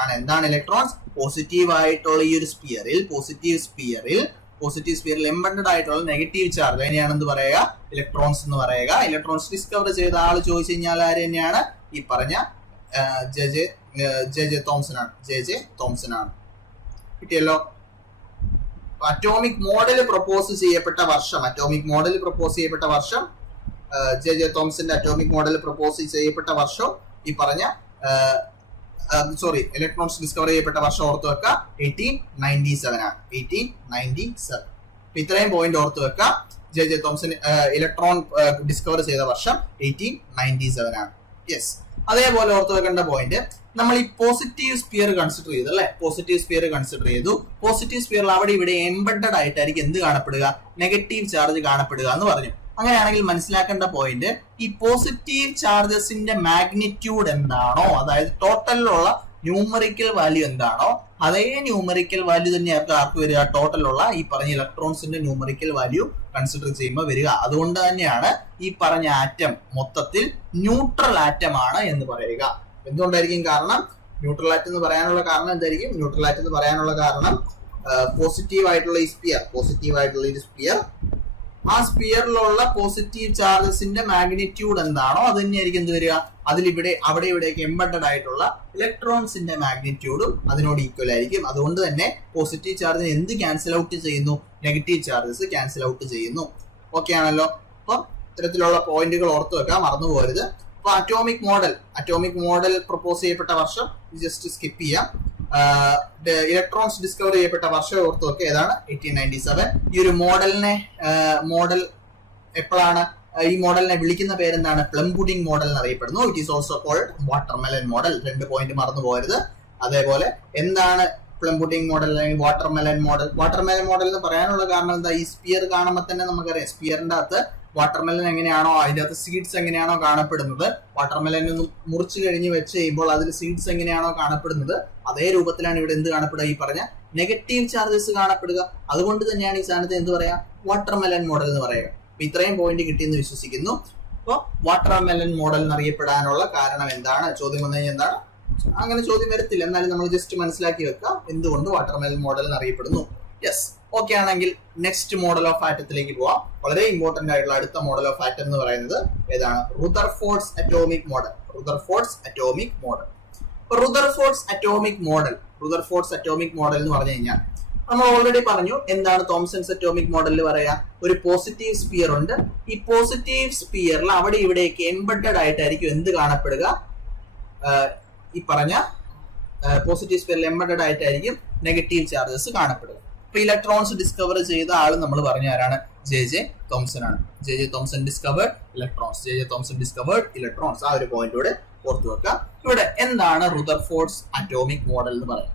ആണ്. എന്താണ് ഇലക്ട്രോൺസ്? പോസിറ്റീവ് ആയിട്ടുള്ള ഈ ഒരു പോസിറ്റീവ് സ്പിയറിൽ എംബഡഡ് ആയിട്ടുള്ള നെഗറ്റീവ് ചാർജ്, അതിനെയാണ് എന്ത് പറയുക? ഇലക്ട്രോൺസ് എന്ന് പറയുക. ഇലക്ട്രോൺസ് ഡിസ്കവർ ചെയ്ത ആള് ചോദിച്ചു കഴിഞ്ഞാൽ ആര് തന്നെയാണ്? ഈ പറഞ്ഞ ജെ തോംസൺ ആണ്. കിട്ടിയല്ലോ. അറ്റോമിക് മോഡൽ പ്രപ്പോസ് ചെയ്യപ്പെട്ട വർഷം ജെ തോംസന്റെ അറ്റോമിക് മോഡൽ പ്രപ്പോസ് ചെയ്യപ്പെട്ട വർഷം ഈ പറഞ്ഞ ഇലക്ട്രോൺസ് ഡിസ്കവർ ചെയ്യപ്പെട്ട വർഷം ഓർത്ത് വെക്കുക, 1897 ആണ്. 1897. ഇത്രയും പോയിന്റ് ഓർത്ത് വെക്കുക. ജെ തോംസൺ ഇലക്ട്രോൺ ഡിസ്കവർ ചെയ്ത വർഷം 1897 ആണ്. യെസ്. അതേപോലെ ഓർത്ത് വെക്കേണ്ട പോയിന്റ്, നമ്മൾ ഈ പോസിറ്റീവ് സ്പിയർ കൺസിഡർ ചെയ്തു അല്ലെ? പോസിറ്റീവ് സ്പിയറിൽ അവിടെ ഇവിടെ എംബഡഡ് ആയിട്ടായിരിക്കും എന്ത് കാണപ്പെടുക? നെഗറ്റീവ് ചാർജ് കാണപ്പെടുക എന്ന് പറഞ്ഞു. അങ്ങനെയാണെങ്കിൽ മനസ്സിലാക്കേണ്ട പോയിന്റ്, ഈ പോസിറ്റീവ് ചാർജസിന്റെ മാഗ്നിറ്റ്യൂഡ് എന്താണോ, അതായത് ടോട്ടലിലുള്ള ന്യൂമറിക്കൽ വാല്യൂ എന്താണോ, അതേ ന്യൂമറിക്കൽ വാല്യൂ തന്നെയായിരിക്കും ആർക്ക് വരിക? ടോട്ടലുള്ള ഈ പറഞ്ഞ ഇലക്ട്രോൺസിന്റെ ന്യൂമറിക്കൽ വാല്യൂ കൺസിഡർ ചെയ്യുമ്പോൾ വരിക. അതുകൊണ്ട് തന്നെയാണ് ഈ പറഞ്ഞ ആറ്റം മൊത്തത്തിൽ ന്യൂട്രൽ ആറ്റം ആണ് എന്ന് പറയുക. എന്തുകൊണ്ടായിരിക്കും കാരണം? ന്യൂട്രൽ ആറ്റം എന്ന് പറയാനുള്ള കാരണം എന്തായിരിക്കും? പോസിറ്റീവ് ആയിട്ടുള്ള ഈ സ്പിയർ, ആ സ്പിയറിലുള്ള പോസിറ്റീവ് ചാർജസിന്റെ മാഗ്നിറ്റ്യൂഡ് എന്താണോ അത് തന്നെയായിരിക്കും എന്ത് വരിക? അവിടെ ഇവിടേക്ക് എംബഡഡ് ആയിട്ടുള്ള ഇലക്ട്രോൺസിന്റെ മാഗ്നിറ്റ്യൂഡും അതിനോട് ഈക്വൽ ആയിരിക്കും. അതുകൊണ്ട് തന്നെ പോസിറ്റീവ് ചാർജിന് എന്ത് ക്യാൻസൽ ഔട്ട് ചെയ്യുന്നു? നെഗറ്റീവ് ചാർജസ് ക്യാൻസൽ ഔട്ട് ചെയ്യുന്നു. ഓക്കെ ആണല്ലോ. അപ്പം ഇത്തരത്തിലുള്ള പോയിന്റുകൾ ഓർത്ത് വെക്കാൻ മറന്നു പോകരുത്. അപ്പൊ അറ്റോമിക് മോഡൽ പ്രപ്പോസ് ചെയ്യപ്പെട്ട വർഷം ജസ്റ്റ് സ്കിപ്പ് ചെയ്യാം. ഇലക്ട്രോൺസ് ഡിസ്കവർ ചെയ്യപ്പെട്ട വർഷം ഓർത്ത് വെക്കുക, ഏതാണ്? 1897. ഈ ഒരു മോഡൽ എപ്പോഴാണ്? ഈ മോഡലിനെ വിളിക്കുന്ന പേരെന്താണ്? പ്ലം പുഡിംഗ് മോഡൽ എന്നറിയപ്പെടുന്നു. It is also called watermelon model. 2 point മറന്നു പോകരുത്. അതേപോലെ എന്താണ് പ്ലം പുഡിംഗ് മോഡൽ അല്ലെങ്കിൽ വാട്ടർമെലൻ മോഡൽ എന്ന് പറയാനുള്ള കാരണം എന്താ? ഈ സ്പിയർ കാണുമ്പോൾ തന്നെ നമുക്കറിയാം, സ്പിയറിന്റെ അകത്ത് വാട്ടർമെലൻ എങ്ങനെയാണോ അതിന്റെ അകത്ത് സീഡ്സ് എങ്ങനെയാണോ കാണപ്പെടുന്നത്, വാട്ടർമെലൻ മുറിച്ചു കഴിഞ്ഞ് വെച്ച് കഴിയുമ്പോൾ അതിൽ സീഡ്സ് എങ്ങനെയാണോ കാണപ്പെടുന്നത്, അതേ രൂപത്തിലാണ് ഇവിടെ എന്ത് കാണപ്പെടുക? ഈ പറഞ്ഞ നെഗറ്റീവ് ചാർജസ് കാണപ്പെടുക. അതുകൊണ്ട് തന്നെയാണ് ഈ സാധനത്തെ എന്ത് പറയാ? വാട്ടർമെലൻ മോഡൽ എന്ന് പറയുക. അപ്പൊ ഇത്രയും പോയിന്റ് കിട്ടിയെന്ന് വിശ്വസിക്കുന്നു. അപ്പൊ വാട്ടർമെലൻ മോഡൽ എന്നറിയപ്പെടാനുള്ള കാരണം എന്താണ്? ചോദ്യം വന്നു കഴിഞ്ഞാൽ എന്താണ്? അങ്ങനെ ചോദ്യം വരത്തില്ല, എന്നാലും നമ്മൾ ജസ്റ്റ് മനസ്സിലാക്കി വെക്കുക എന്തുകൊണ്ട് വാട്ടർമെലൻ മോഡൽ എന്നറിയപ്പെടുന്നു. യെസ്. ഓക്കെ ആണെങ്കിൽ നെക്സ്റ്റ് മോഡൽ ഓഫ് ആറ്റത്തിലേക്ക് പോവാം. വളരെ ഇമ്പോർട്ടന്റ് ആയിട്ടുള്ള അടുത്ത മോഡൽ ഓഫ് ആറ്റം എന്ന് പറയുന്നത് ഏതാണ്? റുദർഫോർഡ്സ് അറ്റോമിക് മോഡൽ എന്ന് പറഞ്ഞു കഴിഞ്ഞാൽ നമ്മൾ ഓൾറെഡി പറഞ്ഞു എന്താണ് തോംസൺസ് അറ്റോമിക് മോഡലിൽ പറയാ? ഒരു പോസിറ്റീവ് സ്പിയർ ഉണ്ട്. ഈ പോസിറ്റീവ് സ്പിയറിൽ അവിടെ ഇവിടേക്ക് എംബഡഡ് ആയിട്ടായിരിക്കും എന്ത് കാണപ്പെടുക? ഈ പറഞ്ഞ പോസിറ്റീവ് സ്പിയറിൽ എംബഡഡ് ആയിട്ടായിരിക്കും നെഗറ്റീവ് ചാർജസ് കാണപ്പെടുക. ഇപ്പൊ ഇലക്ട്രോൺസ് ഡിസ്കവർ ചെയ്ത ആള് നമ്മൾ പറഞ്ഞ ആരാണ്? ജെ തോംസൺ ആണ്. J Thomson discovered electrons. ആ ഒരു പോയിന്റ് കൂടെ ഓർത്തു വെക്കുക. ഇവിടെ എന്താണ് റുദർഫോർഡ്സ് അറ്റോമിക് മോഡൽ എന്ന് പറയുന്നത്?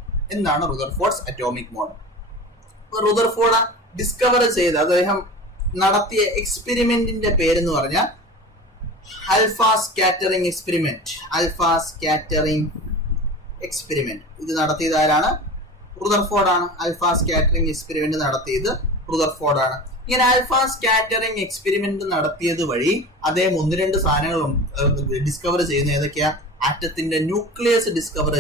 റുദർഫോർഡ് ഡിസ്കവർ ചെയ്ത, അദ്ദേഹം നടത്തിയ എക്സ്പെരിമെന്റിന്റെ പേരെന്ന് പറഞ്ഞാൽ ആൽഫ സ്കാറ്ററിംഗ് എക്സ്പെരിമെന്റ്. ഇത് നടത്തിയത് ആരാണ്? റുദർഫോർഡ് ആണ്. ആൽഫ സ്കാറ്ററിംഗ് എക്സ്പെരിമെന്റ് നടത്തിയത് റുദർഫോർഡ് ആണ്. ഇങ്ങനെ ആൽഫ സ്കാറ്ററിംഗ് എക്സ്പെരിമെന്റ് നടത്തിയത് വഴി അദ്ദേഹം 1-2 സാധനങ്ങൾ ഡിസ്കവർ ചെയ്യുന്നു. ഏതൊക്കെയാ? ആറ്റത്തിന്റെ ന്യൂക്ലിയസ് ഡിസ്കവർ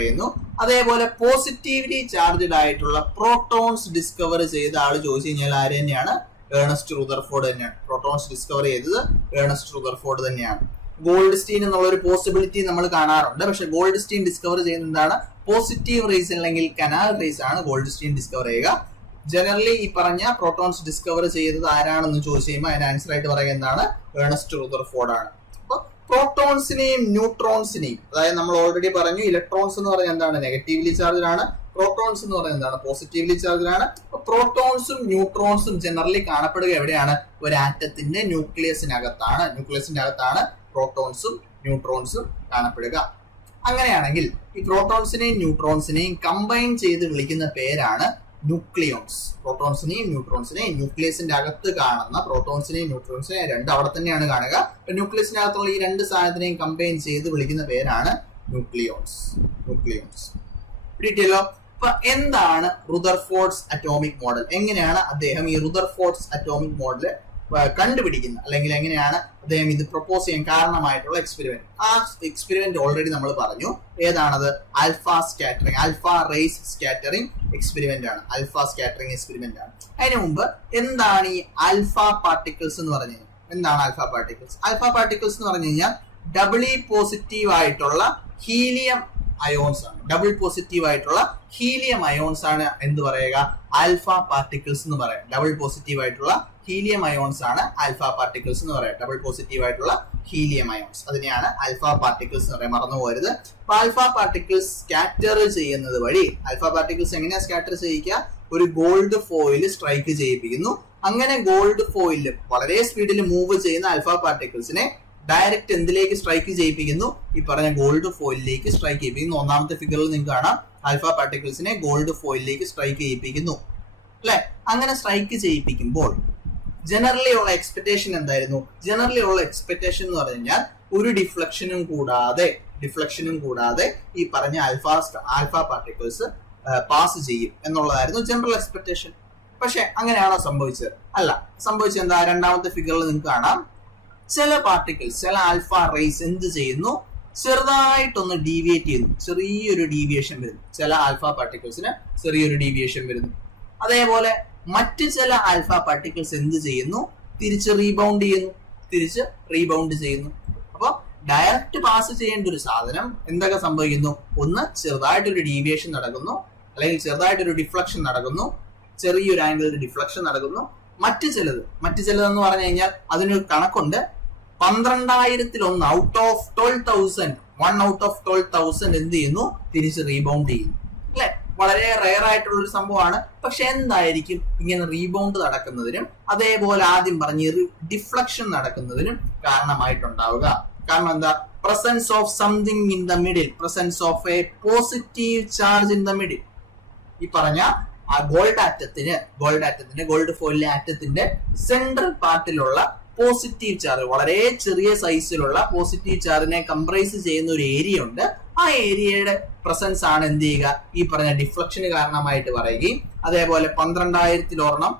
ചെയ്യുന്നു. അതേപോലെ പോസിറ്റീവ്ലി ചാർജ്ഡ് ആയിട്ടുള്ള പ്രോട്ടോൺസ് ഡിസ്കവർ ചെയ്ത ആള് ചോദിച്ചു കഴിഞ്ഞാൽ ആര് തന്നെയാണ്? ഏണസ്റ്റ് റുദർഫോർഡ് തന്നെയാണ്. പ്രോട്ടോൺസ് ഡിസ്കവർ ചെയ്തത് ഏണസ്റ്റ് റുദർഫോർഡ് തന്നെയാണ്. ഗോൾഡ് സ്റ്റീൻ എന്നുള്ള ഒരു പോസിബിലിറ്റി നമ്മൾ കാണാറുണ്ട്. പക്ഷെ ഗോൾഡ് സ്റ്റീൻ ഡിസ്കവർ ചെയ്യുന്നത് എന്താണ്? പോസിറ്റീവ് റേസ് അല്ലെങ്കിൽ കനാൽ റേസ് ആണ് ഗോൾഡ് സ്റ്റീൻ ഡിസ്കവർ ചെയ്യുക. ജനറലി ഈ പറഞ്ഞ പ്രോട്ടോൺസ് ഡിസ്കവർ ചെയ്തത് ആരാണെന്ന് ചോദിച്ചു കഴിയുമ്പോൾ അതിന് ആൻസർ ആയിട്ട് പറയുക എന്താണ്? ഏണസ്റ്റ് റുദർഫോർഡ് ആണ്. അപ്പൊ പ്രോട്ടോൺസിനെയും ന്യൂട്രോൺസിനെയും, അതായത് നമ്മൾ ഓൾറെഡി പറഞ്ഞു ഇലക്ട്രോൺസ് എന്ന് പറഞ്ഞാൽ എന്താണ്? നെഗറ്റീവ്ലി ചാർജാണ്. പ്രോട്ടോൺസ് എന്ന് പറയുന്നത് എന്താണ്? പോസിറ്റീവ്ലി ചാർജാണ്. പ്രോട്ടോൺസും ന്യൂട്രോൺസും ജനറലി കാണപ്പെടുക എവിടെയാണ്? ഒരു ആറ്റത്തിന്റെ ന്യൂക്ലിയസിനകത്താണ്. ന്യൂക്ലിയസിന്റെ അകത്താണ് പ്രോട്ടോൺസും ന്യൂട്രോൺസും കാണപ്പെടുക. അങ്ങനെയാണെങ്കിൽ ഈ പ്രോട്ടോൺസിനെയും ന്യൂട്രോൺസിനെയും കമ്പൈൻ ചെയ്ത് വിളിക്കുന്ന പേരാണ് ന്യൂക്ലിയോൺസ്. പ്രോട്ടോൺസിനെയും ന്യൂട്രോൺസിനെയും ന്യൂക്ലിയസിന്റെ അകത്ത് കാണുന്ന പ്രോട്ടോൺസിനെയും ന്യൂട്രോൺസിനെയും രണ്ട് അവിടെ തന്നെയാണ് കാണുക. ന്യൂക്ലിയസിനകത്തുള്ള ഈ രണ്ട് സാധനത്തിനെയും കമ്പൈൻ ചെയ്ത് വിളിക്കുന്ന പേരാണ് ന്യൂക്ലിയോൺസ്. കിട്ടിയല്ലോ. അപ്പൊ എന്താണ് റുദർഫോർഡ്സ് അറ്റോമിക് മോഡൽ? എങ്ങനെയാണ് അദ്ദേഹം ഈ റുദർഫോർഡ്സ് അറ്റോമിക് മോഡൽ കണ്ടുപിടിക്കുന്നത്, അല്ലെങ്കിൽ എങ്ങനെയാണ് അദ്ദേഹം ഇത് പ്രപ്പോസ് ചെയ്യാൻ കാരണമായിട്ടുള്ള എക്സ്പെരിമെന്റ്? ആ എക്സ്പെരിമെന്റ് ഓൾറെഡി നമ്മൾ പറഞ്ഞു. ഏതാണത്? ആൽഫ റേസ് സ്കാറ്ററിംഗ് എക്സ്പെരിമെന്റ് ആണ്. അതിനു മുമ്പ് എന്താണ് ഈ ആൽഫ പാർട്ടിക്കിൾസ് എന്ന് പറഞ്ഞു കഴിഞ്ഞാൽ? എന്താണ് ആൽഫ പാർട്ടിക്കിൾസ്? ആൽഫ പാർട്ടിക്കിൾസ് എന്ന് പറഞ്ഞു കഴിഞ്ഞാൽ ഡബിളി പോസിറ്റീവ് ആയിട്ടുള്ള ഹീലിയം അയോൺസ് ആണ്. ഡബിൾ പോസിറ്റീവ് ആയിട്ടുള്ള ഹീലിയം അയോൺസ് ആണ് എന്ത് പറയുക? ആൽഫ പാർട്ടിക്കിൾസ് എന്ന് പറയാം. ഡബിൾ പോസിറ്റീവ് ആയിട്ടുള്ള ഹീലിയം അയോൺസ് ആണ് ആൽഫ പാർട്ടിക്കിൾസ് എന്ന് പറയാം. ഡബിൾ പോസിറ്റീവ് ആയിട്ടുള്ള ഹീലിയം അയോൺസ്, അതിനെയാണ് ആൽഫ പാർട്ടിക്കിൾസ് എന്ന് പറയാം. മറന്നു പോകരുത്. അപ്പൊ ആൽഫ പാർട്ടിക്കിൾസ് സ്കാറ്റർ ചെയ്യുന്നത് വഴി, ആൽഫ പാർട്ടിക്കിൾസ് എങ്ങനെയാ സ്കാറ്റർ ചെയ്യിക്കുക? ഒരു ഗോൾഡ് ഫോയിൽ സ്ട്രൈക്ക് ചെയ്യിപ്പിക്കുന്നു. അങ്ങനെ ഗോൾഡ് ഫോയിൽ വളരെ സ്പീഡിൽ മൂവ് ചെയ്യുന്ന ആൽഫ പാർട്ടിക്കിൾസിനെ ഡയറക്റ്റ് എന്തിലേക്ക് സ്ട്രൈക്ക് ചെയ്യിപ്പിക്കുന്നു? ഈ പറഞ്ഞ ഗോൾഡ് ഫോയിലിലേക്ക് സ്ട്രൈക്ക് ചെയ്യിപ്പിക്കുന്നു. ഒന്നാമത്തെ ഫിഗറിൽ നിങ്ങൾക്ക് കാണാം ആൽഫ പാർട്ടിക്കിൾസിനെ ഗോൾഡ് ഫോയിലിലേക്ക് സ്ട്രൈക്ക് ചെയ്യിപ്പിക്കുന്നു, അല്ലെ? അങ്ങനെ സ്ട്രൈക്ക് ചെയ്യിപ്പിക്കുമ്പോൾ ജനറലി ഉള്ള എക്സ്പെക്ടേഷൻ എന്തായിരുന്നു? ജനറലി ഉള്ള എക്സ്പെക്ടേഷൻ എന്ന് പറഞ്ഞു കഴിഞ്ഞാൽ ഒരു ഡിഫ്ലക്ഷനും കൂടാതെ ഈ പറഞ്ഞ ആൽഫ പാർട്ടിക്കിൾസ് പാസ് ചെയ്യും എന്നുള്ളതായിരുന്നു ജനറൽ എക്സ്പെക്ടേഷൻ. പക്ഷെ അങ്ങനെയാണോ സംഭവിച്ചത്? അല്ല. സംഭവിച്ചത് എന്താ? രണ്ടാമത്തെ ഫിഗറിൽ നിങ്ങൾക്ക് കാണാം ചില പാർട്ടിക്കിൾസ്, ചില ആൽഫ റേസ് എന്ത് ചെയ്യുന്നു? ചെറുതായിട്ടൊന്ന് ഡീവിയേറ്റ് ചെയ്യുന്നു. ചെറിയൊരു ഡീവിയേഷൻ വരുന്നു. ചില ആൽഫ പാർട്ടിക്കിൾസിന് ചെറിയൊരു ഡീവിയേഷൻ വരുന്നു. അതേപോലെ മറ്റ് ചില ആൽഫ പാർട്ടിക്കിൾസ് എന്ത് ചെയ്യുന്നു? തിരിച്ച് റീബൗണ്ട് ചെയ്യുന്നു. അപ്പൊ ഡയറക്റ്റ് പാസ് ചെയ്യേണ്ട ഒരു സാധനം എന്തൊക്കെ സംഭവിക്കുന്നു? ഒന്ന്, ചെറുതായിട്ടൊരു ഡീവിയേഷൻ നടക്കുന്നു, അല്ലെങ്കിൽ ചെറുതായിട്ടൊരു ഡിഫ്ലക്ഷൻ നടക്കുന്നു, ചെറിയൊരു ആംഗിളിൽ ഡിഫ്ലക്ഷൻ നടക്കുന്നു. മറ്റു ചിലതെന്ന് പറഞ്ഞു കഴിഞ്ഞാൽ അതിനൊരു കണക്കുണ്ട്. 12,000 ഔട്ട് ഓഫ് 12,000 എന്ത് ചെയ്യുന്നു? തിരിച്ച് റീബൗണ്ട് ചെയ്യുന്നു, അല്ലെ? വളരെ റെയർ ആയിട്ടുള്ള ഒരു സംഭവമാണ്. പക്ഷെ എന്തായിരിക്കും ഇങ്ങനെ റീബൗണ്ട് നടക്കുന്നതിനും അതേപോലെ ആദ്യം പറഞ്ഞ ഡിഫ്ലക്ഷൻ നടക്കുന്നതിനും കാരണമായിട്ടുണ്ടാവുക? കാരണം എന്താ? Presence of something in the middle, presence of a positive charge in the middle. ഈ പറഞ്ഞ ആ ഗോൾഡ് ഫോയിലെ ആറ്റത്തിന്റെ സെൻട്രൽ പാർട്ടിലുള്ള പോസിറ്റീവ് ചാർജ്, വളരെ ചെറിയ സൈസിലുള്ള പോസിറ്റീവ് ചാർജിനെ കംപ്രൈസ് ചെയ്യുന്ന ഒരു ഏരിയ ഉണ്ട്. ആ ഏരിയയുടെ പ്രസൻസ് ആണ് എന്ത് ചെയ്യുക? ഈ പറഞ്ഞ ഡിഫ്ലക്ഷന് കാരണമായിട്ട് പറയുകയും അതേപോലെ 12,000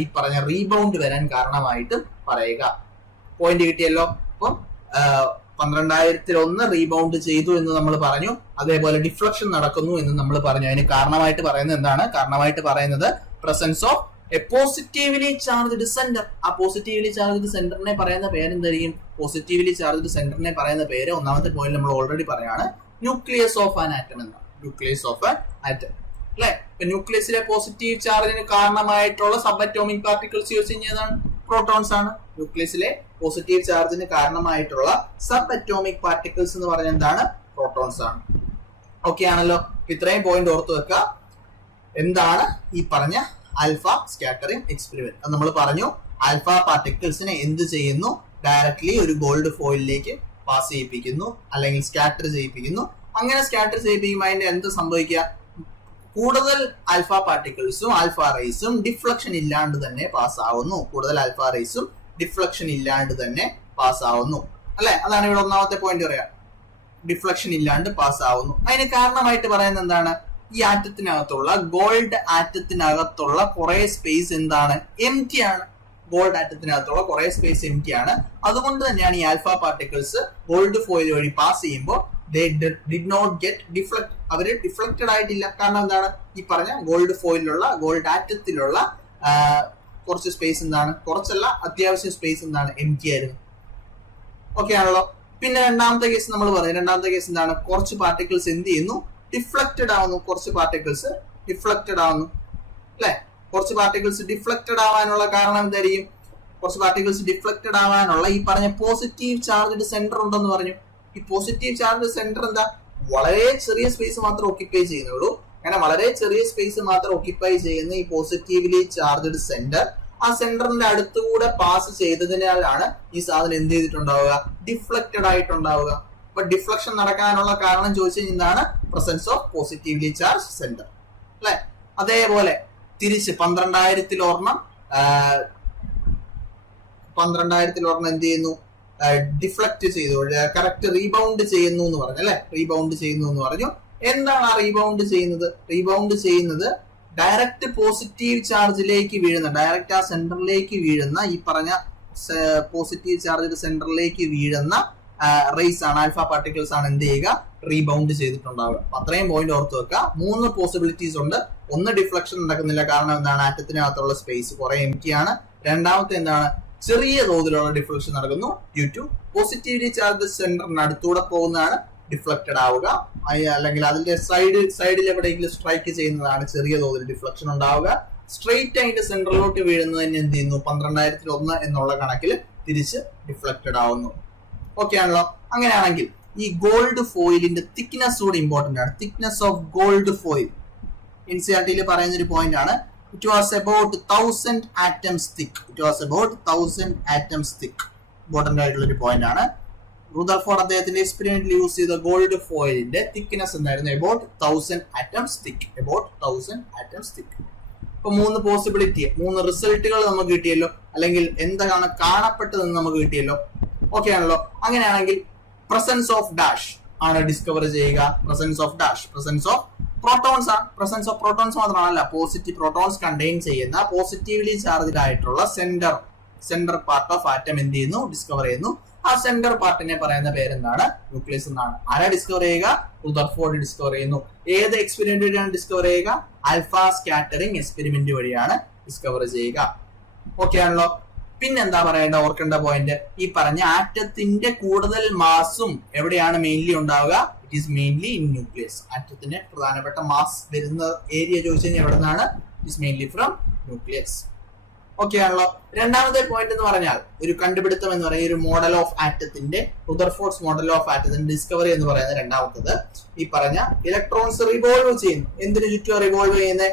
ഈ പറഞ്ഞ റീബൗണ്ട് വരാൻ കാരണമായിട്ട് പറയുക. പോയിന്റ് കിട്ടിയല്ലോ. അപ്പം 12,001 റീബൗണ്ട് ചെയ്തു എന്ന് നമ്മൾ പറഞ്ഞു. അതേപോലെ ഡിഫ്ലക്ഷൻ നടക്കുന്നു എന്ന് നമ്മൾ പറഞ്ഞു. അതിന് കാരണമായിട്ട് പറയുന്നത് എന്താണ്? കാരണമായിട്ട് പറയുന്നത് presence of a positively charged centre. ആ പോസിറ്റീവ്ലി ചാർജ്ഡ് സെന്ററിനെ പറയുന്ന പേരെന്തായിരിക്കും? പോസിറ്റീവ്ലി ചാർജ്ഡ് സെന്ററിനെ പറയുന്ന പേര് ഒന്നാമത്തെ പോയിന്റ് നമ്മൾ ഓൾറെഡി പറയാണ്, ന്യൂക്ലിയസ് ഓഫ് ആൻ ആറ്റം എന്നാണ്. ന്യൂക്ലിയസ് ഓഫ് ആൻ ആറ്റം, അല്ലെ? ന്യൂക്ലിയസിലെ പോസിറ്റീവ് ചാർജിന് കാരണമായിട്ടുള്ള സബ് അറ്റോമിക് പാർട്ടിക്കിൾസ് യൂസ് ചെയ്യുന്നതാണ് പ്രോട്ടോൺസ് ആണ്. ന്യൂക്ലിയസിലെ പോസിറ്റീവ് ചാർജിന് കാരണമായിട്ടുള്ള സബ് അറ്റോമിക് പാർട്ടിക്കിൾസ് എന്ന് പറഞ്ഞാൽ എന്താണ്? പ്രോട്ടോൺസ് ആണ്. ഓക്കെ ആണല്ലോ? ഇത്രയും പോയിന്റ് ഓർത്ത് വെക്കുക. എന്താണ് ഈ പറഞ്ഞ ആൽഫ സ്കാറ്ററിംഗ് എക്സ്പെരിമെന്റ്? അത് നമ്മൾ പറഞ്ഞു. ആൽഫ പാർട്ടിക്കിൾസിനെ എന്ത് ചെയ്യുന്നു? ഡയറക്ട്ലി ഒരു ഗോൾഡ് ഫോയിലിലേക്ക് പാസ് ചെയ്യിപ്പിക്കുന്നു, അല്ലെങ്കിൽ സ്കാറ്റർ ചെയ്യിപ്പിക്കുന്നു. അങ്ങനെ സ്കാറ്റർ ചെയ്യിപ്പിക്കുമ്പോൾ അതിന്റെ എന്ത് സംഭവിക്കുക? കൂടുതൽ ആൽഫ പാർട്ടിക്കിൾസും ആൽഫ റേസും ഡിഫ്ലക്ഷൻ ഇല്ലാണ്ട് തന്നെ പാസ്സാവുന്നു. അല്ലെ? അതാണ് ഇവിടെ ഒന്നാമത്തെ പോയിന്റ് പറയാം. ഡിഫ്ലക്ഷൻ ഇല്ലാണ്ട് പാസ്സാവുന്നു. അതിന് കാരണമായിട്ട് പറയുന്നത് എന്താണ്? ഈ ആറ്റത്തിനകത്തുള്ള ഗോൾഡ് ആറ്റത്തിനകത്തുള്ള കുറെ സ്പേസ് എന്താണ്? എംപ്റ്റി ആണ്. ഗോൾഡ് ആറ്റത്തിനകത്തുള്ള കുറെ സ്പേസ് എംപ്റ്റി ആണ്. അതുകൊണ്ട് തന്നെയാണ് ഈ ആൽഫ പാർട്ടിക്കിൾസ് ഗോൾഡ് ഫോയിൽ വഴി പാസ് ചെയ്യുമ്പോൾ did not get deflect. അവര് ഡിഫ്ലക്റ്റഡ് ആയിട്ടില്ല. കാരണം എന്താണ്? ഈ പറഞ്ഞ ഗോൾഡ് ഫോയിലുള്ള ഗോൾഡ് ആറ്റത്തിലുള്ള കുറച്ച് സ്പേസ് എന്താണ്, കുറച്ചല്ല അത്യാവശ്യം സ്പേസ് എന്താണ്, എം ടി ആയിരുന്നു. ഓക്കെ ആണല്ലോ. പിന്നെ രണ്ടാമത്തെ കേസ് നമ്മൾ പറയും. രണ്ടാമത്തെ കേസ് എന്താണ്, കുറച്ച് പാർട്ടിക്കിൾസ് എന്ത് ചെയ്യുന്നു, ഡിഫ്ലക്റ്റഡ് ആവുന്നു. കുറച്ച് പാർട്ടിക്കിൾസ് ഡിഫ്ലക്റ്റഡ് ആവുന്നു അല്ലെ. കുറച്ച് പാർട്ടിക്കിൾസ് ഡിഫ്ലക്റ്റഡ് ആവാനുള്ള കാരണം എന്തായിരിക്കും? കുറച്ച് പാർട്ടിക്കിൾസ് ഡിഫ്ലക്റ്റഡ് ആവാനുള്ള ഈ പറഞ്ഞ പോസിറ്റീവ് ചാർജ്ഡ് സെന്റർ ഉണ്ടെന്ന് പറഞ്ഞു. ഈ പോസിറ്റീവ് ചാർജ്ഡ് സെന്റർ എന്താ, വളരെ ചെറിയ സ്പേസ് മാത്രം ഓക്യുപ്പൈ ചെയ്യുന്നുള്ളൂ. അങ്ങനെ വളരെ ചെറിയ സ്പേസ് മാത്രം ഓക്യുപ്പൈ ചെയ്യുന്ന ഈ പോസിറ്റീവ്ലി ചാർജ്ഡ് സെന്റർ, ആ സെന്ററിന്റെ അടുത്തുകൂടെ പാസ് ചെയ്തതിനാലാണ് ഈ സാധനം എന്ത് ചെയ്തിട്ടുണ്ടാവുക, ഡിഫ്ലക്റ്റഡ് ആയിട്ടുണ്ടാവുക. അപ്പൊ ഡിഫ്ലക്ഷൻ നടക്കാനുള്ള കാരണം ചോദിച്ചു കഴിഞ്ഞാൽ presence of positively charge centre അല്ലെ. അതേപോലെ തിരിച്ച് 12,000 എന്ത് ചെയ്യുന്നു, ഡിഫ്ലക്ട് ചെയ്തു, കറക്റ്റ് റീബൗണ്ട് ചെയ്യുന്നു എന്ന് പറഞ്ഞു അല്ലെ. റീബൗണ്ട് ചെയ്യുന്നു എന്ന് പറഞ്ഞു. എന്താണ് ആ റീബൗണ്ട് ചെയ്യുന്നത്? റീബൗണ്ട് ചെയ്യുന്നത് ഡയറക്റ്റ് പോസിറ്റീവ് ചാർജിലേക്ക് വീഴുന്ന, ഡയറക്റ്റ് ആ സെന്ററിലേക്ക് വീഴുന്ന, ഈ പറഞ്ഞ പോസിറ്റീവ് ചാർജ് സെന്ററിലേക്ക് വീഴുന്ന റേസ് ആണ്, ആൽഫ പാർട്ടിക്കിൾസ് ആണ് എന്ത് ചെയ്യുക, റീബൗണ്ട് ചെയ്തിട്ടുണ്ടാവുക. അത്രയും പോയിന്റ് ഓർത്ത് വെക്കുക. 3 പോസിബിലിറ്റീസ് ഉണ്ട്. ഒന്ന്, ഡിഫ്ലക്ഷൻ നടക്കുന്നില്ല, കാരണം എന്താണ്, ആറ്റത്തിനകത്തുള്ള സ്പേസ് കുറെ എം ടി ആണ്. രണ്ടാമത്തെ എന്താണ്, ചെറിയ തോതിലുള്ള ഡിഫ്ലക്ഷൻ നടക്കുന്നു ഡ്യൂ ടു പോസിറ്റീവ്ലി ചാർജ് സെന്ററിന് അടുത്തൂടെ പോകുന്നതാണ് ഡിഫ്ലക്റ്റഡ് ആവുക. അല്ലെങ്കിൽ അതിന്റെ സൈഡിൽ എവിടെയെങ്കിലും സ്ട്രൈക്ക് ചെയ്യുന്നതാണ് ചെറിയ തോതിൽ ഡിഫ്ലക്ഷൻ ഉണ്ടാവുക. സ്ട്രെയിറ്റ് ആയിട്ട് സെന്ററിലോട്ട് വീഴുന്നതിന് എന്ത് ചെയ്യുന്നു, 12,001 എന്നുള്ള കണക്കിൽ തിരിച്ച് ഡിഫ്ലക്റ്റഡ് ആവുന്നു. ഓക്കെ ആണല്ലോ. അങ്ങനെയാണെങ്കിൽ ഈ ഗോൾഡ് ഫോയിലിന്റെ തിക്നെസ് കൂടി ഇമ്പോർട്ടന്റ് ആണ്. തിക്നെസ് ഓഫ് ഗോൾഡ് ഫോയിൽ എൻസിആർടിയിൽ പറയുന്ന ഒരു പോയിന്റ് ആണ്. It was about 1000 atoms thick. It was about 1000 atoms thick. Important ആയിട്ടുള്ള ഒരു പോയിന്റ് ആണ്. റുദർഫോർഡ് അദ്ദേഹത്തിന്റെ എക്സ്പെരിമെന്റിൽ യൂസ് ചെയ്ത ഗോൾഡ് ഫോയിലിന്റെ തിക്നെസ് എന്തായിരുന്നു, about 1000 atoms thick. About 1000 atoms thick. ഇപ്പൊ 3 പോസിബിലിറ്റി, 3 റിസൾട്ടുകൾ നമുക്ക് കിട്ടിയല്ലോ, അല്ലെങ്കിൽ എന്താണ് കാണപ്പെട്ടതെന്ന് നമുക്ക് കിട്ടിയല്ലോ. ഓക്കെ ആണല്ലോ. അങ്ങനെയാണെങ്കിൽ പ്രസൻസ് ഓഫ് ഡാഷ് ആണ് ഡിസ്കവർ ചെയ്യുക. Presence of dash, presence of protons ആണ്. പ്രസൻസ് ഓഫ് പ്രോട്ടോൺസ് മാത്രമല്ല, പോസിറ്റീവ് പ്രോട്ടോൺസ് കണ്ടെയ്ൻ ചെയ്യുന്ന പോസിറ്റീവ്ലി ചാർജ്ഡ് ആയിട്ടുള്ള സെന്റർ പാർട്ട് ഓഫ് ആറ്റം എന്ത് ചെയ്യുന്നു, ഡിസ്കവർ ചെയ്യുന്നു. ആ സെന്റർ പാർട്ടിനെ പറയുന്ന പേരെന്താണ്, ന്യൂക്ലിയസ് എന്നാണ്. ആരാ ഡിസ്കവർ ചെയ്യുക, റുദർഫോർഡ് ഡിസ്കവർ ചെയ്യുന്നു. ഏത് എക്സ്പെരിമെന്റ് വഴിയാണ് ഡിസ്കവർ ചെയ്യുക, ആൽഫ സ്കാറ്ററിംഗ് എക്സ്പെരിമെന്റ് വഴിയാണ് ഡിസ്കവർ ചെയ്യുക. ഓക്കെ ആണല്ലോ. പിന്നെന്താ പറയേണ്ട, ഓർക്കേണ്ട പോയിന്റ്, ഈ പറഞ്ഞ ആറ്റത്തിന്റെ കൂടുതൽ മാസും എവിടെയാണ് മെയിൻലി ഉണ്ടാവുക, it is mainly in nucleus. ആറ്റത്തിന്റെ പ്രധാനപ്പെട്ട മാസ് വരുന്ന ഏരിയ ചോദിച്ചു കഴിഞ്ഞാൽ എവിടെ നിന്നാണ്, it is mainly from nucleus. Okay ആണല്ലോ. രണ്ടാമത്തെ പോയിന്റ് എന്ന് പറഞ്ഞാൽ ഒരു കണ്ടുപിടുത്തം എന്ന് പറയുന്ന ഒരു മോഡൽ ഓഫ് ആറ്റത്തിന്റെ, റുദർഫോർഡ്സ് മോഡൽ ഓഫ് ആറ്റത്തിന്റെ ഡിസ്കവറി എന്ന് പറയുന്നത് രണ്ടാമത്തത്, ഈ പറഞ്ഞ ഇലക്ട്രോൺസ് റിവോൾവ് ചെയ്യുന്നു. എന്തിനു ചുറ്റും റിവോൾവ് ചെയ്യുന്നത്,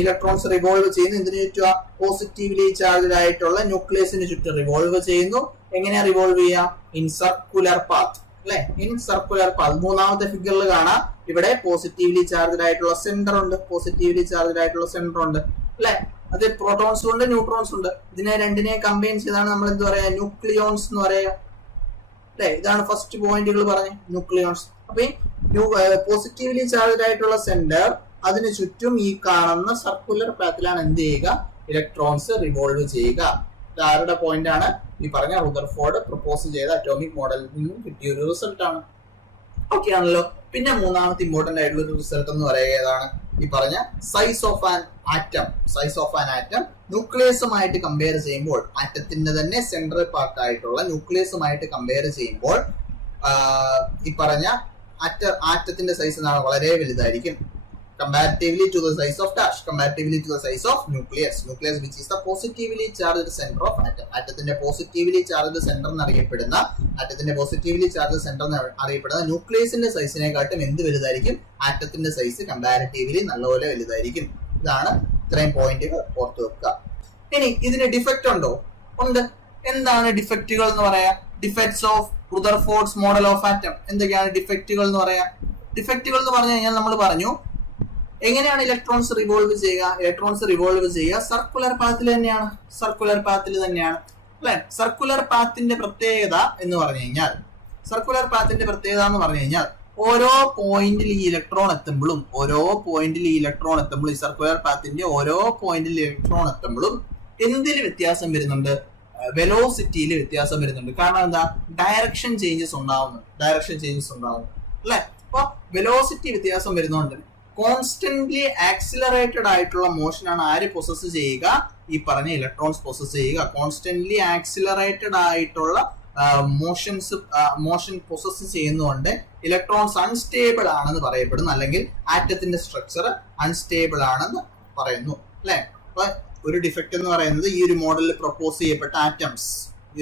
ഇലക്ട്രോൺസ് റിവോൾവ് ചെയ്യുന്നു. എന്തിനു ചുറ്റും, പോസിറ്റീവ്ലി ചാർജ്ഡ് ആയിട്ടുള്ള ന്യൂക്ലിയസിന് ചുറ്റും റിവോൾവ് ചെയ്യുന്നു. എങ്ങനെയാ റിവോൾവ് ചെയ്യുക, ഇൻ സർക്കുലർ പാത്ത് അല്ലെ, ഇൻ സർക്കുലർ പാത്ത്. മൂന്നാമത്തെ ഫിഗറിൽ കാണാം, ഇവിടെ പോസിറ്റീവ്ലി ചാർജ്ഡ് ആയിട്ടുള്ള സെന്റർ ഉണ്ട്, പോസിറ്റീവ്ലി ചാർജ്ഡ് ആയിട്ടുള്ള സെന്റർ ഉണ്ട് അല്ലെ. അത് പ്രോട്ടോൺസും ഉണ്ട്, ന്യൂട്രോൺസും ഉണ്ട്. ഇതിനെ രണ്ടിനെ കമ്പൈൻ ചെയ്താണ് നമ്മൾ എന്ത് പറയാ, ന്യൂക്ലിയോൺസ് എന്ന് പറയാ അല്ലെ. ഇതാണ് ഫസ്റ്റ് പോയിന്റുകൾ പറഞ്ഞ ന്യൂക്ലിയോൺസ്. അപ്പൊ ഈ പോസിറ്റീവ്ലി ചാർജ്ഡ് ആയിട്ടുള്ള സെന്റർ, അതിന് ചുറ്റും ഈ കാണുന്ന സർക്കുലർ പാത്തിലാണ് എന്ത് ചെയ്യുക, ഇലക്ട്രോൺസ് റിവോൾവ് ചെയ്യുക. ഇത് ആരുടെ പോയിന്റ് ആണ്, ഈ പറഞ്ഞ റുദർഫോർഡ് പ്രപ്പോസ് ചെയ്ത അറ്റോമിക് മോഡലിൽ നിന്നും കിട്ടിയ ഒരു റിസൾട്ട് ആണ്. ഓക്കെ ആണല്ലോ. പിന്നെ മൂന്നാമത്തെ ഇമ്പോർട്ടന്റ് ആയിട്ടുള്ള ഒരു റിസൾട്ട് എന്ന് പറയുക ഏതാണ്, ഈ പറഞ്ഞ size of an atom. Size of an atom ന്യൂക്ലിയസുമായിട്ട് കമ്പയർ ചെയ്യുമ്പോൾ, ആറ്റത്തിന്റെ തന്നെ സെൻട്രൽ പാർട്ട് ആയിട്ടുള്ള ന്യൂക്ലിയസുമായിട്ട് കമ്പയർ ചെയ്യുമ്പോൾ ഈ പറഞ്ഞ ആറ്റത്തിന്റെ സൈസ് എന്താണ്, വളരെ വലുതായിരിക്കും. comparatively to the size of dash, comparatively to the size of nucleus which is the positively charged center of atom. ആറ്റത്തിന്റെ പോസിറ്റീവ്ലി ചാർജ്ഡ് സെന്റർ എന്നറിയപ്പെടുന്ന ന്യൂക്ലിയസിന്റെ സൈസിനെക്കാട്ടും എന്ത് വലുതായിരിക്കും, ആറ്റത്തിന്റെ സൈസ് കമ്പാരിറ്റീവ്ലി നല്ലപോലെ വലുതായിരിക്കും. ഇതാണ് ഇത്രയും പോയിന്റുകൾ ഓർത്ത് വെക്കുക. ഇനി ഇതിന് ഡിഫക്റ്റ് ഉണ്ടോ? ഉണ്ട്. എന്താണ് ഡിഫക്റ്റുകൾ എന്ന് പറയാ, defects of Rutherford's model of atom. എന്തൊക്കെയാണ് ഡിഫക്റ്റുകൾ എന്ന് പറയാ? ഡിഫക്റ്റുകൾ എന്ന് പറഞ്ഞു കഴിഞ്ഞാൽ നമ്മൾ പറഞ്ഞു എങ്ങനെയാണ് ഇലക്ട്രോൺസ് റിവോൾവ് ചെയ്യുക, സർക്കുലർ പാത്തിൽ തന്നെയാണ്, അല്ലെ. സർക്കുലർ പാത്തിന്റെ പ്രത്യേകത എന്ന് പറഞ്ഞു കഴിഞ്ഞാൽ, ഓരോ പോയിന്റിൽ ഈ ഇലക്ട്രോൺ എത്തുമ്പോഴും, ഈ സർക്കുലർ പാത്തിന്റെ ഓരോ പോയിന്റിൽ ഇലക്ട്രോൺ എത്തുമ്പോഴും എന്തിൽ വ്യത്യാസം വരുന്നുണ്ട്, വെലോസിറ്റിയിൽ വ്യത്യാസം വരുന്നുണ്ട്. കാരണം എന്താ, ഡയറക്ഷൻ ചേഞ്ചസ് ഉണ്ടാവുന്നു അല്ലെ. അപ്പൊ വെലോസിറ്റി വ്യത്യാസം വരുന്നുണ്ട്. കോൺസ്റ്റന്റ്ലി ആക്സിലറേറ്റഡ് ആയിട്ടുള്ള മോഷൻ ആണ് ആര് പൊസസ് ചെയ്യുക, ഈ പറഞ്ഞ ഇലക്ട്രോൺസ് പൊസസ് ചെയ്യുക. കോൺസ്റ്റന്റ്ലി ആക്സിലറേറ്റഡ് ആയിട്ടുള്ള മോഷൻ പൊസസ് ചെയ്യുന്നതുകൊണ്ട് ഇലക്ട്രോൺസ് അൺസ്റ്റേബിൾ ആണെന്ന് പറയപ്പെടുന്നു, അല്ലെങ്കിൽ ആറ്റത്തിന്റെ സ്ട്രക്ചർ അൺസ്റ്റേബിൾ ആണെന്ന് പറയുന്നു അല്ലെ. അപ്പൊ ഒരു ഡിഫക്റ്റ് എന്ന് പറയുന്നത് ഈ ഒരു മോഡലിൽ പ്രപ്പോസ് ചെയ്യപ്പെട്ട ആറ്റംസ് ഈ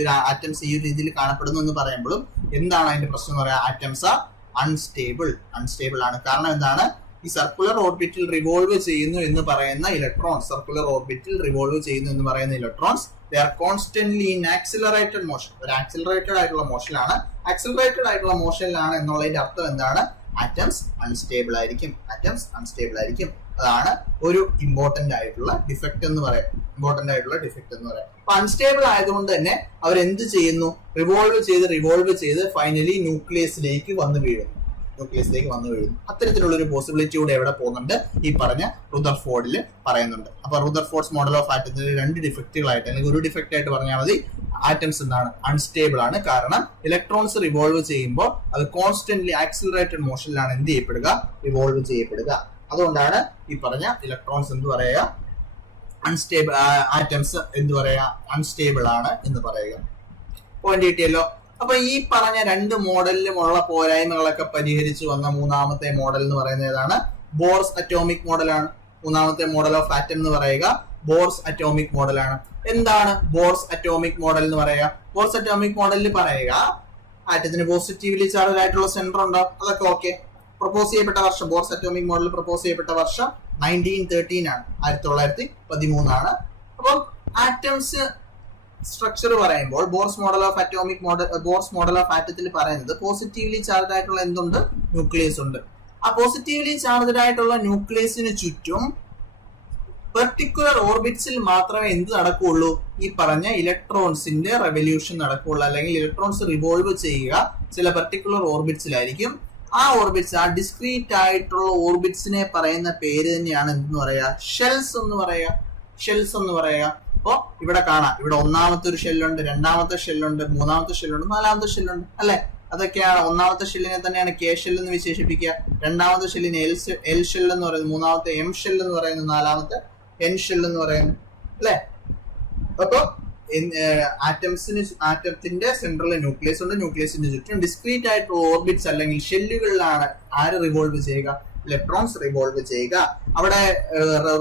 ഒരു രീതിയിൽ കാണപ്പെടുന്നു എന്ന് പറയുമ്പോഴും എന്താണ് അതിന്റെ പ്രശ്നം എന്ന് പറയാം? ആറ്റംസ് ആർ അൺസ്റ്റേബിൾ ആണ്. കാരണം എന്താണ്? ഈ സർക്കുലർ ഓർബിറ്റിൽ റിവോൾവ് ചെയ്യുന്നു എന്ന് പറയുന്ന electrons they are constantly in accelerated motion. ഒരു ആക്സിലറേറ്റഡ് ആയിട്ടുള്ള മോഷനിലാണ്. എന്നുള്ളതിന്റെ അർത്ഥം എന്താണ്? ആറ്റംസ് അൺസ്റ്റേബിൾ ആയിരിക്കും. അതാണ് ഒരു ഇമ്പോർട്ടന്റ് ആയിട്ടുള്ള ഡിഫക്റ്റ് എന്ന് പറയാം. അപ്പൊ അൺസ്റ്റേബിൾ ആയതുകൊണ്ട് തന്നെ അവർ എന്ത് ചെയ്യുന്നു? റിവോൾവ് ചെയ്ത് ഫൈനലി ന്യൂക്ലിയസിലേക്ക് വന്നു വീഴുന്നു. അത്തരത്തിലുള്ള ഒരു പോസിബിലിറ്റി കൂടെ എവിടെ പോകുന്നുണ്ട്? ഈ പറഞ്ഞ റുദർഫോർഡിൽ പറയുന്നുണ്ട്. അപ്പൊ റുദർഫോർഡ്സ് മോഡൽ ഓഫ് ആറ്റത്തിന് രണ്ട് ഡിഫക്റ്റുകളായിട്ട്, അല്ലെങ്കിൽ ഒരു ഡിഫക്റ്റ് ആയിട്ട് പറഞ്ഞാൽ മതി, ആറ്റംസ് എന്താണ്? അൺസ്റ്റേബിൾ ആണ്. കാരണം ഇലക്ട്രോൺസ് റിവോൾവ് ചെയ്യുമ്പോൾ അത് കോൺസ്റ്റന്റ്ലി ആക്സിലറേറ്റഡ് മോഷനിലാണ് എന്ത് ചെയ്യപ്പെടുക? റിവോൾവ് ചെയ്യപ്പെടുക. അതുകൊണ്ടാണ് ഈ പറഞ്ഞ ഇലക്ട്രോൺസ് എന്ത് പറയുക? അൺസ്റ്റേബിൾ, ആറ്റംസ് എന്ത് പറയുക? അൺസ്റ്റേബിൾ ആണ് എന്ന് പറയുക. പോയിന്റ് കിട്ടിയല്ലോ. അപ്പൊ ഈ പറഞ്ഞ രണ്ട് മോഡലിലുമുള്ള പോരായ്മകളൊക്കെ പരിഹരിച്ചു വന്ന മൂന്നാമത്തെ മോഡൽ എന്ന് പറയുന്നത് ഏതാണ്? ബോർസ് അറ്റോമിക് മോഡലാണ്. മൂന്നാമത്തെ മോഡൽ ഓഫ് ആറ്റം എന്ന് പറയുക ബോർസ് അറ്റോമിക് മോഡലാണ്. എന്താണ് ബോർസ് അറ്റോമിക് മോഡൽ എന്ന് പറയുക? ബോർസ് അറ്റോമിക് മോഡലിൽ പറയുക ആറ്റത്തിന് പോസിറ്റീവ്ലി ചാർജ് ആയിട്ടുള്ള സെന്റർ ഉണ്ടാവും. അതൊക്കെ ഓക്കെ. പ്രപ്പോസ് ചെയ്യപ്പെട്ട വർഷം, ബോർസ് അറ്റോമിക് മോഡൽ പ്രപ്പോസ് ചെയ്യപ്പെട്ട വർഷം 1913 ആണ്, 1913 ആണ്. അപ്പം ആറ്റംസ് സ്ട്രക്ചർ പറയുമ്പോൾ ബോർസ് മോഡൽ ഓഫ് ആറ്റത്തിൽ പറയുന്നത് പോസിറ്റീവ്ലി ചാർജ് ആയിട്ടുള്ള എന്തുണ്ട്? ന്യൂക്ലിയസ് ഉണ്ട്. ആ പോസിറ്റീവ്ലി ചാർജ് ആയിട്ടുള്ള ന്യൂക്ലിയസിന് ചുറ്റും പെർട്ടിക്കുലർ ഓർബിറ്റ്സിൽ മാത്രമേ എന്ത് നടക്കുകയുള്ളൂ? ഈ പറഞ്ഞ ഇലക്ട്രോൺസിന്റെ റെവല്യൂഷൻ നടക്കുകയുള്ളൂ, അല്ലെങ്കിൽ ഇലക്ട്രോൺസ് റിവോൾവ് ചെയ്യുക ചില പെർട്ടിക്കുലർ ഓർബിറ്റ്സിലായിരിക്കും. ആ ഓർബിറ്റ്സ്, ആ ഡിസ്ക്രീറ്റ് ആയിട്ടുള്ള ഓർബിറ്റ്സിനെ പറയുന്ന പേര് തന്നെയാണ് എന്തെന്ന് പറയാ? ഷെൽസ് എന്ന് പറയാ. അപ്പൊ ഇവിടെ കാണാം, ഇവിടെ ഒന്നാമത്തെ ഒരു ഷെല്ലുണ്ട്, രണ്ടാമത്തെ ഷെല്ലുണ്ട്, മൂന്നാമത്തെ ഷെല്ലുണ്ട്, നാലാമത്തെ ഷെല്ലുണ്ട് അല്ലെ. അതൊക്കെയാണ്. ഒന്നാമത്തെ ഷെല്ലിനെ തന്നെയാണ് കെ ഷെൽ എന്ന് വിശേഷിപ്പിക്കുക, രണ്ടാമത്തെ ഷെല്ലിനെ എൽ ഷെൽ എന്ന് പറയുന്നത്, മൂന്നാമത്തെ എം ഷെൽ എന്ന് പറയുന്നത്, നാലാമത്തെ എൻ ഷെൽ എന്ന് പറയുന്നു അല്ലെ. അപ്പൊ ആറ്റത്തിന്റെ സെൻട്രൽ ന്യൂക്ലിയസ് ഉണ്ട്. ന്യൂക്ലിയസിന്റെ ചുറ്റും ഡിസ്ക്രീറ്റ് ആയിട്ടുള്ള ഓർബിറ്റ്സ് അല്ലെങ്കിൽ ഷെല്ലുകളിലാണ് ആര് റിവോൾവ് ചെയ്യുക? ഇലക്ട്രോൺസ് റിവോൾവ് ചെയ്യുക. അവിടെ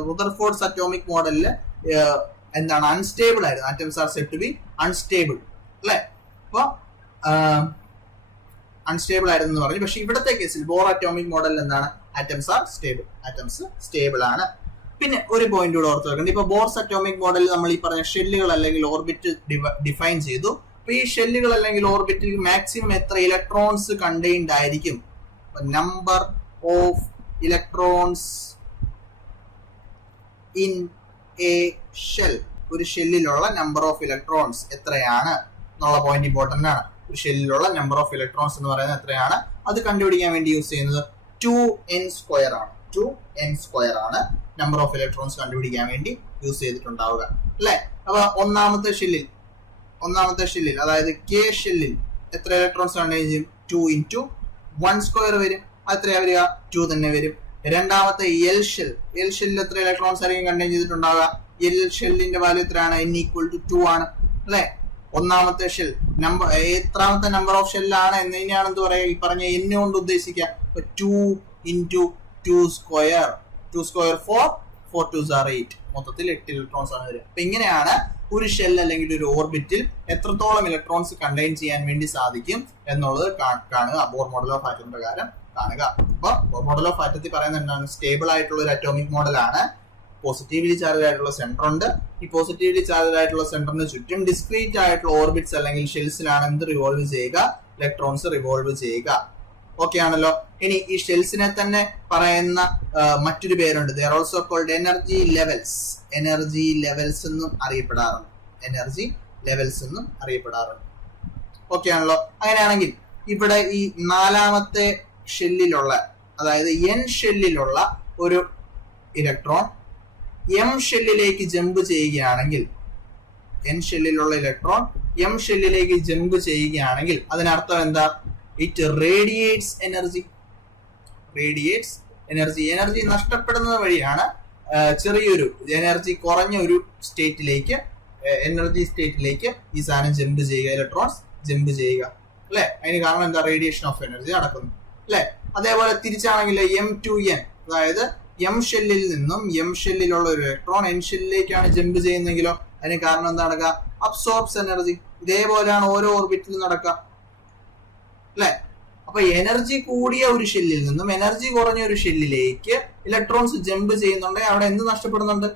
റുദർഫോർഡ്സ് അറ്റോമിക് മോഡലില് എന്താണ്? അൺസ്റ്റേബിൾ ആയിരുന്നു. Atoms are said to be unstable അല്ലെ. അപ്പൊ അൺസ്റ്റേബിൾ ആയിരുന്നു എന്ന് പറഞ്ഞു. പക്ഷെ ഇവിടത്തെ കേസിൽ ബോർ അറ്റോമിക് മോഡലിൽ എന്താണ്? Atoms are stable. Atoms stable ആണ്. പിന്നെ ഒരു പോയിന്റ് കൂടെ ഓർത്ത് വെക്കണം. ഇപ്പൊ ബോർസ് അറ്റോമിക് മോഡലിൽ നമ്മൾ ഈ പറഞ്ഞ ഷെല്ലുകൾ അല്ലെങ്കിൽ ഓർബിറ്റ് ഡിഫൈൻ ചെയ്തു. അപ്പൊ ഈ ഷെല്ലുകൾ അല്ലെങ്കിൽ ഓർബിറ്റിൽ മാക്സിമം എത്ര ഇലക്ട്രോൺസ് കണ്ടെയ്ൻഡ് ആയിരിക്കും? Number of electrons in A shell, ഒരു ഷെല്ലിലുള്ള നമ്പർ ഓഫ് ഇലക്ട്രോൺസ് എത്രയാണ് എന്നുള്ള പോയിന്റ് ഇമ്പോർട്ടന്റ് ആണ്. ഒരു ഷെല്ലിലുള്ള നമ്പർ ഓഫ് ഇലക്ട്രോൺസ് എന്ന് പറയുന്നത് എത്രയാണ്? അത് കണ്ടുപിടിക്കാൻ വേണ്ടി യൂസ് ചെയ്യുന്നത് 2n² ആണ്. 2n² ആണ് നമ്പർ ഓഫ് ഇലക്ട്രോൺസ് കണ്ടുപിടിക്കാൻ വേണ്ടി യൂസ് ചെയ്തിട്ടുണ്ടാവുക അല്ലെ. അപ്പൊ ഒന്നാമത്തെ ഷെല്ലിൽ അതായത് കെ ഷെല്ലിൽ എത്ര ഇലക്ട്രോൺസ് കണ്ടെയ്ൻ ചെയ്യും? 2 × 1² വരും. എത്രയാ വരിക? 2 തന്നെ വരും. രണ്ടാമത്തെ എൽ ഷെല്ലിൽ എത്ര ഇലക്ട്രോൺസ് ആയിരിക്കും കണ്ടെയ്ൻ ചെയ്തിട്ടുണ്ടാവുക? എൽ ഷെല്ലിന്റെ വാല്യൂ എത്രയാണ്? n = 2 ആണ് അല്ലെ. ഒന്നാമത്തെ ഷെൽ എത്രാമത്തെ നമ്പർ ഓഫ് ഷെല്ലാണ് എന്നതിനെയാണ് എന്ത് പറയാ? ഈ പറഞ്ഞ n കൊണ്ട് ഉദ്ദേശിക്കുക. 2 × 2². 2² 4, 4 2s are 8. മൊത്തത്തിൽ 8 ഇലക്ട്രോൺസ് ആണ് വരിക. അപ്പൊ ഇങ്ങനെയാണ് ഒരു ഷെൽ അല്ലെങ്കിൽ ഒരു ഓർബിറ്റിൽ എത്രത്തോളം ഇലക്ട്രോൺസ് കണ്ടെയ്ൻ ചെയ്യാൻ വേണ്ടി സാധിക്കും എന്നുള്ളത് കാണുക. ബോർ മോഡൽ ഓഫ് ആറ്റം പ്രകാരം കാണുക. അപ്പൊ ബോർ മോഡൽ ഓഫ് ആറ്റത്തിൽ പറയുന്നത് എന്താണ്? സ്റ്റേബിൾ ആയിട്ടുള്ള ഒരു അറ്റോമിക് മോഡലാണ്. പോസിറ്റീവ്ലി ചാർജ് ആയിട്ടുള്ള സെന്റർ ഉണ്ട്. ഈ പോസിറ്റീവ്ലി ചാർജ് ആയിട്ടുള്ള സെന്ററിന് ചുറ്റും ഡിസ്ക്രീറ്റ് ആയിട്ടുള്ള ഓർബിറ്റ്സ് അല്ലെങ്കിൽ ഷെൽസിലാണ് എന്ത് റിവോൾവ് ചെയ്യുക? ഇലക്ട്രോൺസ് റിവോൾവ് ചെയ്യുക. ഓക്കെ ആണല്ലോ. ഇനി ഈ ഷെൽസിനെ തന്നെ പറയുന്ന മറ്റൊരു പേരുണ്ട്. They are also called energy levels. Energy levels എന്നും അറിയപ്പെടാറുണ്ട്. ഓക്കെ ആണല്ലോ. അങ്ങനെയാണെങ്കിൽ ഇവിടെ ഈ നാലാമത്തെ ഷെല്ലിലുള്ള, അതായത് എൻ ഷെല്ലിലുള്ള ഒരു ഇലക്ട്രോൺ എം ഷെല്ലിലേക്ക് ജമ്പ് ചെയ്യുകയാണെങ്കിൽ, എൻ ഷെല്ലിലുള്ള ഇലക്ട്രോൺ എം ഷെല്ലിലേക്ക് ജമ്പ് ചെയ്യുകയാണെങ്കിൽ അതിനർത്ഥം എന്താ? It radiates energy. എനർജി നഷ്ടപ്പെടുന്നത് വഴിയാണ് ചെറിയൊരു എനർജി കുറഞ്ഞ ഒരു സ്റ്റേറ്റിലേക്ക് ഈ സാധനം ജമ്പ് ചെയ്യുക, ഇലക്ട്രോൺസ് ജമ്പ് ചെയ്യുക അല്ലെ. അതിന് കാരണം എന്താ? റേഡിയേഷൻ ഓഫ് എനർജി നടക്കുന്നു അല്ലെ. അതേപോലെ തിരിച്ചാണെങ്കിൽ M2N, അതായത് എം ഷെല്ലിലുള്ള ഒരു ഇലക്ട്രോൺ എൻ ഷെല്ലിലേക്കാണ് ജമ്പ് ചെയ്യുന്നെങ്കിലോ അതിന് കാരണം എന്താ നടക്കുക? Absorbs energy. ഇതേപോലെയാണ് ഓരോ ഓർബിറ്റിലും നടക്കുക അല്ലെ. അപ്പൊ എനർജി കൂടിയ ഒരു ഷെല്ലിൽ നിന്നും എനർജി കുറഞ്ഞ ഒരു ഷെല്ലിലേക്ക് ഇലക്ട്രോൺസ് ജമ്പ് ചെയ്യുന്നുണ്ടെങ്കിൽ അവിടെ എന്ത് നഷ്ടപ്പെടുന്നുണ്ട്?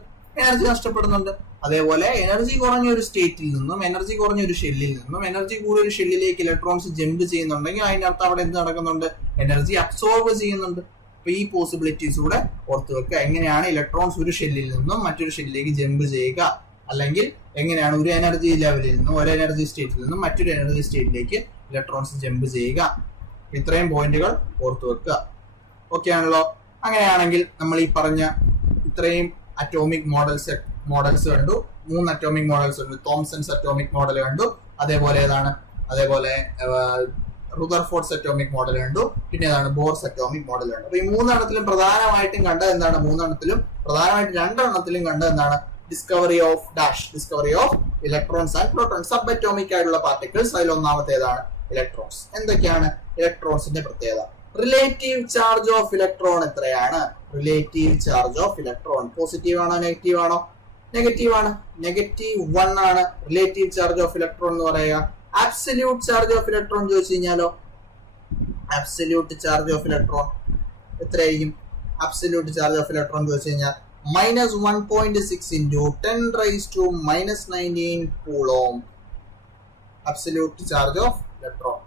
എനർജി നഷ്ടപ്പെടുന്നുണ്ട്. അതേപോലെ എനർജി കുറഞ്ഞ ഒരു സ്റ്റേറ്റിൽ നിന്നും എനർജി കുറഞ്ഞ ഒരു ഷെല്ലിൽ നിന്നും എനർജി കൂടിയ ഒരു ഷെല്ലിലേക്ക് ഇലക്ട്രോൺസ് ജമ്പ് ചെയ്യുന്നുണ്ടെങ്കിൽ അതിന്റെ അർത്ഥം അവിടെ എന്ത് നടക്കുന്നുണ്ട്? എനർജി അബ്സോർബ് ചെയ്യുന്നുണ്ട്. അപ്പൊ ഈ പോസിബിലിറ്റീസ് കൂടെ ഓർത്തു വെക്കുക. എങ്ങനെയാണ് ഇലക്ട്രോൺസ് ഒരു ഷെല്ലിൽ നിന്നും മറ്റൊരു ഷെല്ലിലേക്ക് ജമ്പ് ചെയ്യുക, അല്ലെങ്കിൽ എങ്ങനെയാണ് ഒരു എനർജി ലെവലിൽ നിന്നും ഒരു എനർജി സ്റ്റേറ്റിൽ നിന്നും മറ്റൊരു എനർജി സ്റ്റേറ്റിലേക്ക് ഇലക്ട്രോൺസ് ജമ്പ് ചെയ്യുക. ഇത്രയും പോയിന്റുകൾ ഓർത്തു വെക്കുക. ഓക്കെ ആണല്ലോ. അങ്ങനെയാണെങ്കിൽ നമ്മൾ ഈ പറഞ്ഞ ഇത്രയും അറ്റോമിക് മോഡൽസ് കണ്ടു. 3 അറ്റോമിക് മോഡൽസ് ഉണ്ട്. തോംസൺസ് അറ്റോമിക് മോഡൽ കണ്ടു, അതേപോലെ റുദർഫോർഡ്സ് അറ്റോമിക് മോഡൽ കണ്ടു, പിന്നെ ഏതാണ്? ബോർസ് അറ്റോമിക് മോഡൽ കണ്ടു. അപ്പൊ ഈ 3 പ്രധാനമായിട്ടും കണ്ടത് എന്താണ്? 2 കണ്ടത് എന്താണ്? Discovery of electrons and protons, sub atomic ആയിട്ടുള്ള പാർട്ടിക്കിൾസ്. അതിൽ ഒന്നാമത്തേതാണ് ഇലക്ട്രോൺസ്. എന്തൊക്കെയാണ് ഇലക്ട്രോൺസിന്റെ പ്രത്യേകത? റിലേറ്റീവ് ചാർജ് ഓഫ് ഇലക്ട്രോൺ എത്രയാണ്? Relative charge of electron positive ആണോ നെഗറ്റീവ് ആണോ? നെഗറ്റീവ് ആണ്. -1 ആണ് റിലേറ്റീവ് ചാർജ് ഓഫ് ഇലക്ട്രോൺ എന്ന് പറയുക. അബ്സല്യൂട്ട് ചാർജ് ഓഫ് ഇലക്ട്രോൺ ചോദിച്ചു കഴിഞ്ഞാലോ? അബ്സല്യൂട്ട് ചാർജ് ഓഫ് ഇലക്ട്രോൺ എത്രയായിരിക്കും? അബ്സല്യൂട്ട് ചാർജ് ഓഫ് ഇലക്ട്രോൺ ചോദിച്ചു കഴിഞ്ഞാൽ -1.6 into 10⁻⁻19 coulomb. Absolute charge of electron.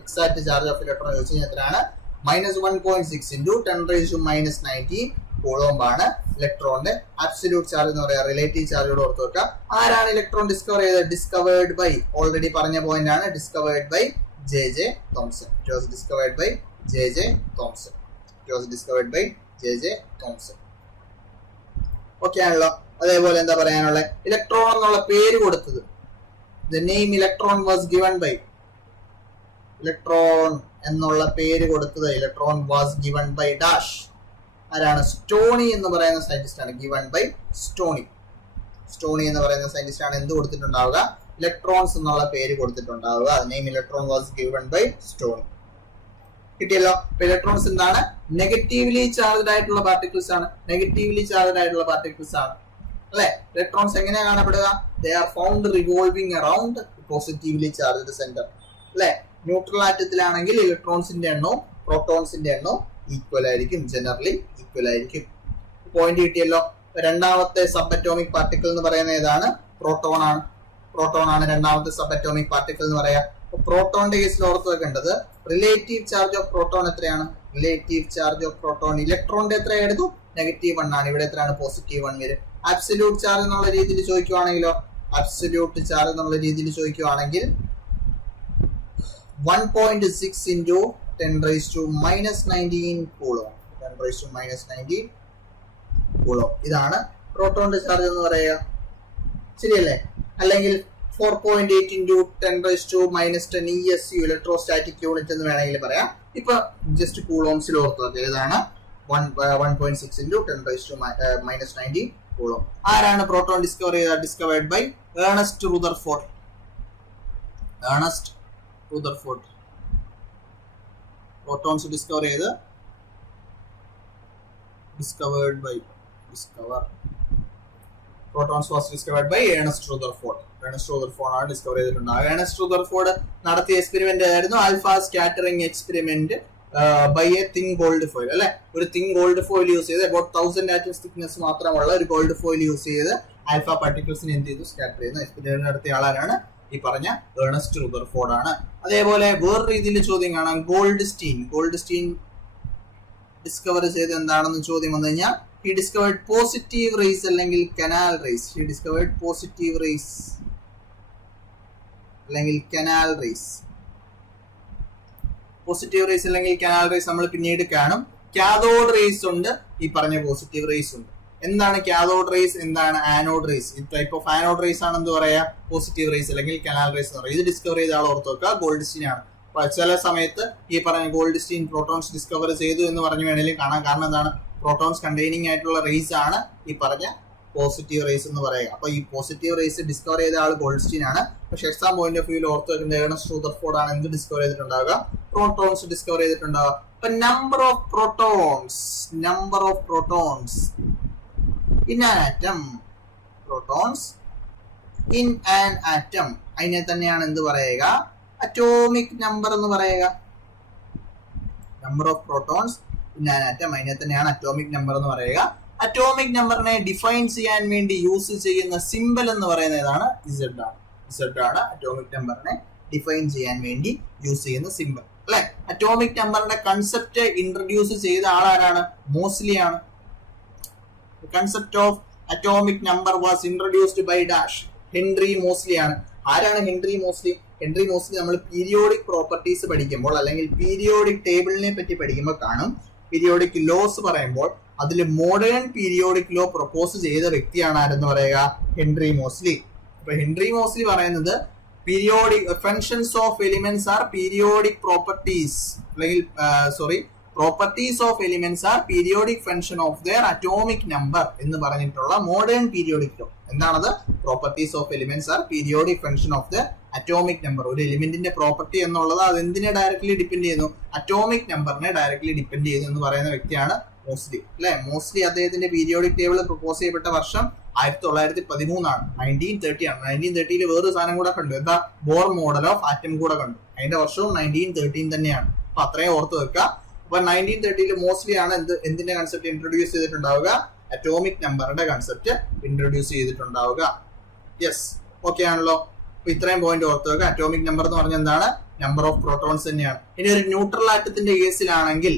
Exact charge of electron ചോദിച്ചു കഴിഞ്ഞാൽ എത്രയാണ്? -1.6 into 10⁻⁻19 കൂളോം ആണ് ഇലക്ട്രോണിന്റെ അബ്സല്യൂട്ട് ചാർജ് എന്ന് പറയാം. റിലേറ്റീവ് ചാർജോട് ഓർത്ത് വെക്കുക. ആരാണ് ഇലക്ട്രോൺ ഡിസ്കവർ ചെയ്തത്? ഡിസ്കവേർഡ് ബൈ, ഓൾറെഡി പറഞ്ഞ പോയിന്റ് ആണ്, discovered by J.J. Thomson. It was discovered by J.J. Thomson. Okay ആണല്ലോ. അതേപോലെ എന്താ പറയാനുള്ളത്? ഇലക്ട്രോൺ എന്നുള്ള പേര് കൊടുത്തത്, the name electron was given by, electron എന്നുള്ള പേര് കൊടുത്തത് electron was given by dash. ആരാണ്? സ്റ്റോണി എന്ന് പറയുന്ന സയന്റിസ്റ്റ് ആണ്. ഗിവൺ ബൈ സ്റ്റോണി എന്ന് പറയുന്ന സയന്റിസ്റ്റ് ആണ് എന്ത് കൊടുത്തിട്ടുണ്ടാവുക? ഇലക്ട്രോൺസ് എന്നുള്ള പേര് കൊടുത്തിട്ടുണ്ടാവുക. Name electron was given by Stoney. കിട്ടിയല്ലോ. ഇലക്ട്രോൺസ് എന്താണ്? നെഗറ്റീവ്ലി ചാർജ്ഡ് ആയിട്ടുള്ള പാർട്ടിക്കിൾസ് ആണ്. അല്ലെ. ഇലക്ട്രോൺസ് എങ്ങനെയാണ് കാണപ്പെടുക? They are found revolving around positively charged centre. അല്ലെ. ന്യൂട്രൽ ആറ്റത്തിലാണെങ്കിൽ ഇലക്ട്രോൺസിന്റെ എണ്ണവും പ്രോട്ടോൺസിന്റെ എണ്ണവും ഈക്വൽ ആയിരിക്കും, ജനറലി ഈക്വൽ ആയിരിക്കും. പോയിന്റ് കിട്ടിയല്ലോ. രണ്ടാമത്തെ സബ് അറ്റോമിക് പാർട്ടിക്കിൾ എന്ന് പറയുന്നത് ഏതാണ്? പ്രോട്ടോൺ ആണ് രണ്ടാമത്തെ സബ് അറ്റോമിക് പാർട്ടിക്കിൾ എന്ന് പറയാം. പ്രോട്ടോണിന്റെ കേസിൽ ഓർത്ത് വെക്കേണ്ടത് റിലേറ്റീവ് ചാർജ് ഓഫ് പ്രോട്ടോൺ എത്രയാണ്? റിലേറ്റീവ് ചാർജ് ഓഫ് പ്രോട്ടോൺ ഇലക്ട്രോണിന്റെ എത്രയായിരുന്നു? -1 ആണ്. ഇവിടെ എത്രയാണ്? +1 വരും. അബ്സല്യൂട്ട് ചാർജ് എന്നുള്ള രീതിയിൽ ചോദിക്കുവാണെങ്കിലോ? 1.6 into 10⁻⁻19 കൂളോം. ഇതാണ് പ്രോട്ടോണിന്റെ ചാർജ് എന്ന് പറയുക. ശരിയല്ലേ? അല്ലെങ്കിൽ 4.8 into 10⁻⁻10 ESU ഇലക്ട്രോസ്റ്റാറ്റിക് യൂണിറ്റ് എന്ന് വേണമെങ്കിൽ പറയാം. ഇപ്പൊ ജസ്റ്റ് കൂളോംസിൽ ഓർത്ത് ഏതാണ്? 1.6 into 10⁻⁻19 കൂളോം. ആരാണ് പ്രോട്ടോൺ ഡിസ്കവർ ചെയ്തത്? Discovered by Ernest Rutherford. Protons discover ചെയ്ത് protons was discovered by Ernest Rutherford ആണ് ഡിസ്കവർ ചെയ്തിട്ടുണ്ടാവുക. ഏണസ്റ്റ് റുദർഫോർഡ് നടത്തിയ എക്സ്പെരിമെന്റ് ആയിരുന്നു alpha scattering experiment by a thin gold foil. അല്ലെ. ഒരു തിങ് ഗോൾഡ് ഫോയിൽ യൂസ് ചെയ്ത് അബൌട്ട് 1000 ആറ്റംസ് തിക്നെസ് മാത്രമുള്ള ഒരു ഗോൾഡ് ഫോയിൽ യൂസ് ചെയ്ത് ആൽഫ പാർട്ടിക്കിൾസിനെ എന്ത് ചെയ്തു? സ്കാറ്റർ ചെയ്യുന്ന എക്സ്പെരിമെന്റ് നടത്തിയ ആളാണ് ഈ പറഞ്ഞ ഏണസ്റ്റ് റുദർഫോർഡ് ആണ്. അതേപോലെ വേറെ രീതിയിൽ ചോദ്യം കാണാം. ഗോൾഡ് സ്റ്റീൻ ഡിസ്കവർ ചെയ്ത് എന്താണെന്ന് ചോദ്യം വന്നു കഴിഞ്ഞാൽ he discovered positive rays അല്ലെങ്കിൽ canal rays. പോസിറ്റീവ് റേസ് അല്ലെങ്കിൽ കനാൽ റേസ് നമ്മൾ പിന്നീട് കാണും. കാഥോഡ് റേസ് ഉണ്ട്, ഈ പറഞ്ഞ പോസിറ്റീവ് റേസ് ഉണ്ട്. എന്താണ് കാഥോഡ് റേസ്, എന്താണ് ആനോഡ് റേസ്? ഈ ടൈപ്പ് ഓഫ് ആനോഡ് റേസ് ആണ് എന്ത് പറയാ? പോസിറ്റീവ് റേസ് അല്ലെങ്കിൽ കനാൽ റേസ് എന്ന് പറയുക. ഇത് ഡിസ്കവർ ചെയ്ത ആൾ ഓർത്ത് വെക്കുക, ഗോൾഡ് സ്റ്റീൻ ആണ്. ചില സമയത്ത് ഈ പറഞ്ഞ ഗോൾഡ് സ്റ്റീൻ പ്രോട്ടോൺസ് ഡിസ്കവർ ചെയ്തു എന്ന് പറഞ്ഞു വേണമെങ്കിലും കാണാം. കാരണം എന്താണ്? പ്രോട്ടോൺസ് കണ്ടെയ്നിങ് ആയിട്ടുള്ള റേസ് ആണ് ഈ പറഞ്ഞ പോസിറ്റീവ് റേസ് എന്ന് പറയുക. അപ്പൊ ഈ പോസിറ്റീവ് റേസ് ഡിസ്കവർ ചെയ്ത ആൾ ഗോൾഡ്സ്റ്റീൻ ആണ്. പക്ഷെ എക്സാം പോയിന്റ് ഓഫ് വ്യൂവിൽ ഓർത്ത് വെക്കേണ്ട ഏണസ്റ്റ് റൂദർഫോർഡ് ആണ് എന്ത് ഡിസ്കവർ ചെയ്തിട്ടുണ്ടാവുക? പ്രോട്ടോൺസ് ഡിസ്കവർ ചെയ്തിട്ടുണ്ടാവുക. അപ്പൊ number of protons in an atom, protons in an atom, അതിനെ തന്നെയാണ് എന്ത് പറയുക? അറ്റോമിക് നമ്പർ എന്ന് പറയുക. Number of protons in an atom, അതിനെ തന്നെയാണ് അറ്റോമിക് നമ്പർ എന്ന് പറയുക. അറ്റോമിക് നമ്പറിനെ ഡിഫൈൻ ചെയ്യാൻ വേണ്ടി യൂസ് ചെയ്യുന്ന സിമ്പൽ എന്ന് പറയുന്നത് ഏതാണ്? Z ആണ്. Z ആണ് അറ്റോമിക് നമ്പറിനെ ഡിഫൈൻ ചെയ്യാൻ വേണ്ടി യൂസ് ചെയ്യുന്ന സിമ്പൽ അല്ലെ. അറ്റോമിക് നമ്പറിന്റെ കൺസെപ്റ്റ് ഇൻട്രൊഡ്യൂസ് ചെയ്ത ആളാരാണ്? മോസ്ലി ആണ്. Concept of atomic number was introduced by dash Henry Moseley ആണ്. ആരാണ് ഹെൻറി മോസ്ലി? ഹെൻറി മോസ്ലി നമ്മൾ പീരിയോഡിക് പ്രോപ്പർട്ടീസ് പഠിക്കുമ്പോൾ അല്ലെങ്കിൽ പീരിയോഡിക് ടേബിളിനെ പറ്റി പഠിക്കുമ്പോൾ കാണും. പീരിയോഡിക് ലോസ് പറയുമ്പോൾ അതിൽ മോഡേൺ പീരിയോഡിക് ലോ പ്രപ്പോസ് ചെയ്ത വ്യക്തിയാണ് ആരെന്ന് പറയുക? Henry Moseley. അപ്പൊ ഹെൻറി മോസ്ലി പറയുന്നത് periodic functions of elements are periodic properties, അല്ലെങ്കിൽ properties of elements are periodic function of their atomic number എന്ന് പറഞ്ഞിട്ടുള്ള മോഡേൺ പീരിയോഡിക് ലോ. എന്താണത്? Properties of elements are periodic function of the atomic number. ഒരു എലിമെന്റിന്റെ property എന്നുള്ളത് അത് എന്തിനെ directly depend ചെയ്യുന്നു? അറ്റോമിക് നമ്പറിനെ ഡയറക്ട്ലി ഡിപ്പെൻഡ് ചെയ്യുന്നു എന്ന് പറയുന്ന വ്യക്തിയാണ് മോസ്ലി അല്ലെ. മോസ്ലി അദ്ദേഹത്തിന്റെ പീരിയോഡിക് ടേബിൾ പ്രപ്പോസ് ചെയ്യപ്പെട്ട വർഷം 1913 ആണ്. 1930 ആണ്. 1930 വേറൊരു സാധനം കൂടെ കണ്ടു. എന്താ? ബോർ മോഡൽ ഓഫ് ആറ്റം കൂടെ കണ്ടു. അതിന്റെ വർഷവും 1913 തന്നെയാണ്. അപ്പൊ അത്രയും ഓർത്ത് വെക്കുക. അപ്പൊ 1930 മോസ്ലി ആണ് എന്തിന്റെ കൺസെപ്റ്റ് ഇൻട്രൊഡ്യൂസ് ചെയ്തിട്ടുണ്ടാവുക? അറ്റോമിക് നമ്പറിന്റെ കൺസെപ്റ്റ് ഇൻട്രൊഡ്യൂസ് ചെയ്തിട്ടുണ്ടാവുക. യെസ്, ഓക്കെ ആണല്ലോ. അപ്പൊ ഇത്രയും പോയിന്റ് ഓർത്ത് വെക്കുക. അറ്റോമിക് നമ്പർ എന്ന് പറഞ്ഞാൽ എന്താണ്? നമ്പർ ഓഫ് പ്രോട്ടോൺസ് തന്നെയാണ്. ഇനി ഒരു ന്യൂട്രൽ ആറ്റത്തിന്റെ കേസിലാണെങ്കിൽ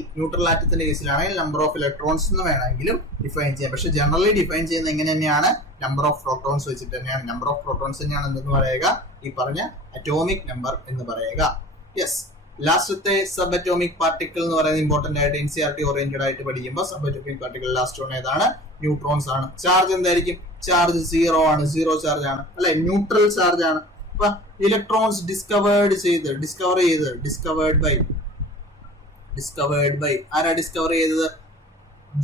നമ്പർ ഓഫ് ഇലക്ട്രോൺസ് എന്ന് വേണമെങ്കിലും ഡിഫൈൻ ചെയ്യാം. പക്ഷെ ജനറലി ഡിഫൈൻ ചെയ്യുന്നത് എങ്ങനെ തന്നെയാണ്? നമ്പർ ഓഫ് പ്രോട്ടോൺസ് വെച്ചിട്ട് തന്നെയാണ്. നമ്പർ ഓഫ് പ്രോട്ടോൺസ് തന്നെയാണ് എന്തെന്ന് പറയുക? ഈ പറഞ്ഞ അറ്റോമിക് നമ്പർ എന്ന് പറയുക. യെസ്, ലാസ്റ്റത്തെ സബ് അറ്റോമിക് പാർട്ടിക്കിൾ എന്ന് പറയുന്നത് ഇമ്പോർട്ടന്റ് ആയിട്ട് NCERT ഓറിയന്റഡ് ആയിട്ട് പഠിക്കുമ്പോൾ sub atomic particle last one ഏതാണ്? ന്യൂട്രോൺസ് ആണ്. ചാർജ് എന്തായിരിക്കും? ചാർജ് 0 ആണ്. 0 ചാർജ് ആണ് അല്ലെ, ന്യൂട്രൽ ചാർജ് ആണ്. അപ്പൊ ഇലക്ട്രോൺസ് ഡിസ്കവേർഡ് ബൈ ആരാ ഡിസ്കവർ ചെയ്തത്?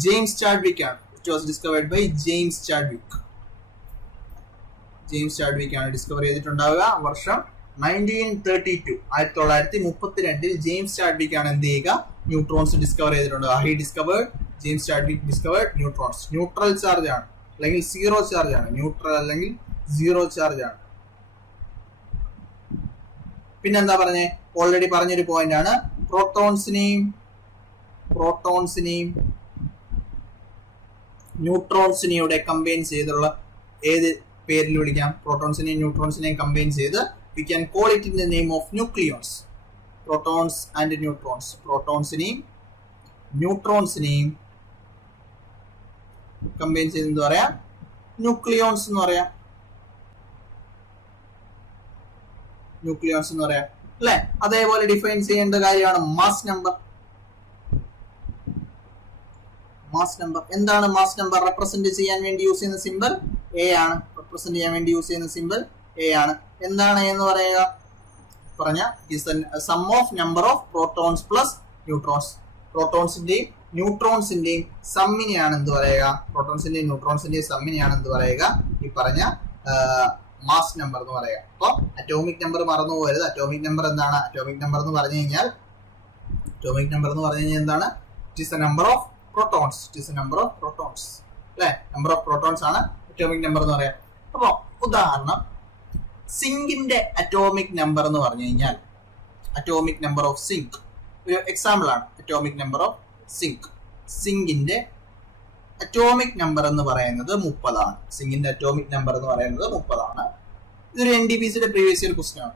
ജെയിംസ് ചാഡ്വിക് ആണ്. It was discovered by James Chadwick ആണ് ഡിസ്കവർ ചെയ്തിട്ടുണ്ടാവുക. വർഷം 1932. 1932 ജെയിംസ് ചാഡ്വിക് ആണ് എന്ത് ചെയ്യുക? ന്യൂട്രോൺസ് ഡിസ്കവർ ചെയ്തിട്ടുണ്ട്. James Chadwick discovered neutrons. Neutral charge ആണ് അല്ലെങ്കിൽ 0 ചാർജ് ആണ്. ന്യൂട്രൽ അല്ലെങ്കിൽ 0 ചാർജ് ആണ്. പിന്നെന്താ പറഞ്ഞേ? ഓൾറെഡി പറഞ്ഞൊരു പോയിന്റ് ആണ്. പ്രോട്ടോൺസിനെയും ന്യൂട്രോൺസിനെയും കമ്പൈൻ ചെയ്തുള്ള ഏത് പേരിൽ വിളിക്കാം? പ്രോട്ടോൺസിനെയും ന്യൂട്രോൺസിനെയും കമ്പൈൻ ചെയ്ത് we can call it in the name of nucleons. Protons and neutrons. പ്രോട്ടോൺസിനെയും ന്യൂട്രോൺസിനെയും കമ്പൈൻ ചെയ്ത് എന്ത് പറയാം? ന്യൂക്ലിയോൺസ് എന്ന് പറയാം. അല്ലെ? അതേപോലെ ഡിഫൈൻ ചെയ്യേണ്ട കാര്യമാണ് മാസ് നമ്പർ. എന്താണ് മാസ് നമ്പർ? റെപ്രസെന്റ് ചെയ്യാൻ വേണ്ടി യൂസ് ചെയ്യുന്ന സിമ്പൽ A ആണ്. എന്താണ് എന്ന് പറയുക? പറഞ്ഞ sum of number of protons plus neutrons. പ്രോട്ടോൺസിന്റെയും ന്യൂട്രോൺസിന്റെയും സമ്മിനെയാണ് എന്ത് പറയുക? ഈ പറഞ്ഞ മാസ് നമ്പർ എന്ന് പറയുക. അപ്പൊ അറ്റോമിക് നമ്പർ മറന്നു പോകരുത്. അറ്റോമിക് നമ്പർ എന്താണ്? അറ്റോമിക് നമ്പർ എന്ന് പറഞ്ഞു കഴിഞ്ഞാൽ എന്താണ്? It is A number of protons. അല്ലെ? നമ്പർ ഓഫ് പ്രോട്ടോൺസ് ആണ് അറ്റോമിക് നമ്പർ എന്ന് പറയാം. അപ്പൊ ഉദാഹരണം, സിങ്കിന്റെ അറ്റോമിക് നമ്പർ എന്ന് പറഞ്ഞു കഴിഞ്ഞാൽ അറ്റോമിക് നമ്പർ ഓഫ് സിങ്ക് ഒരു എക്സാമ്പിൾ ആണ്. അറ്റോമിക് നമ്പർ ഓഫ് സിങ്കിന്റെ അറ്റോമിക് നമ്പർ എന്ന് പറയുന്നത് 30 ആണ്. ഇതൊരു NDPCയുടെ പ്രീവിയസ് ഇയർ ക്വസ്റ്റ്യൻ ആണ്.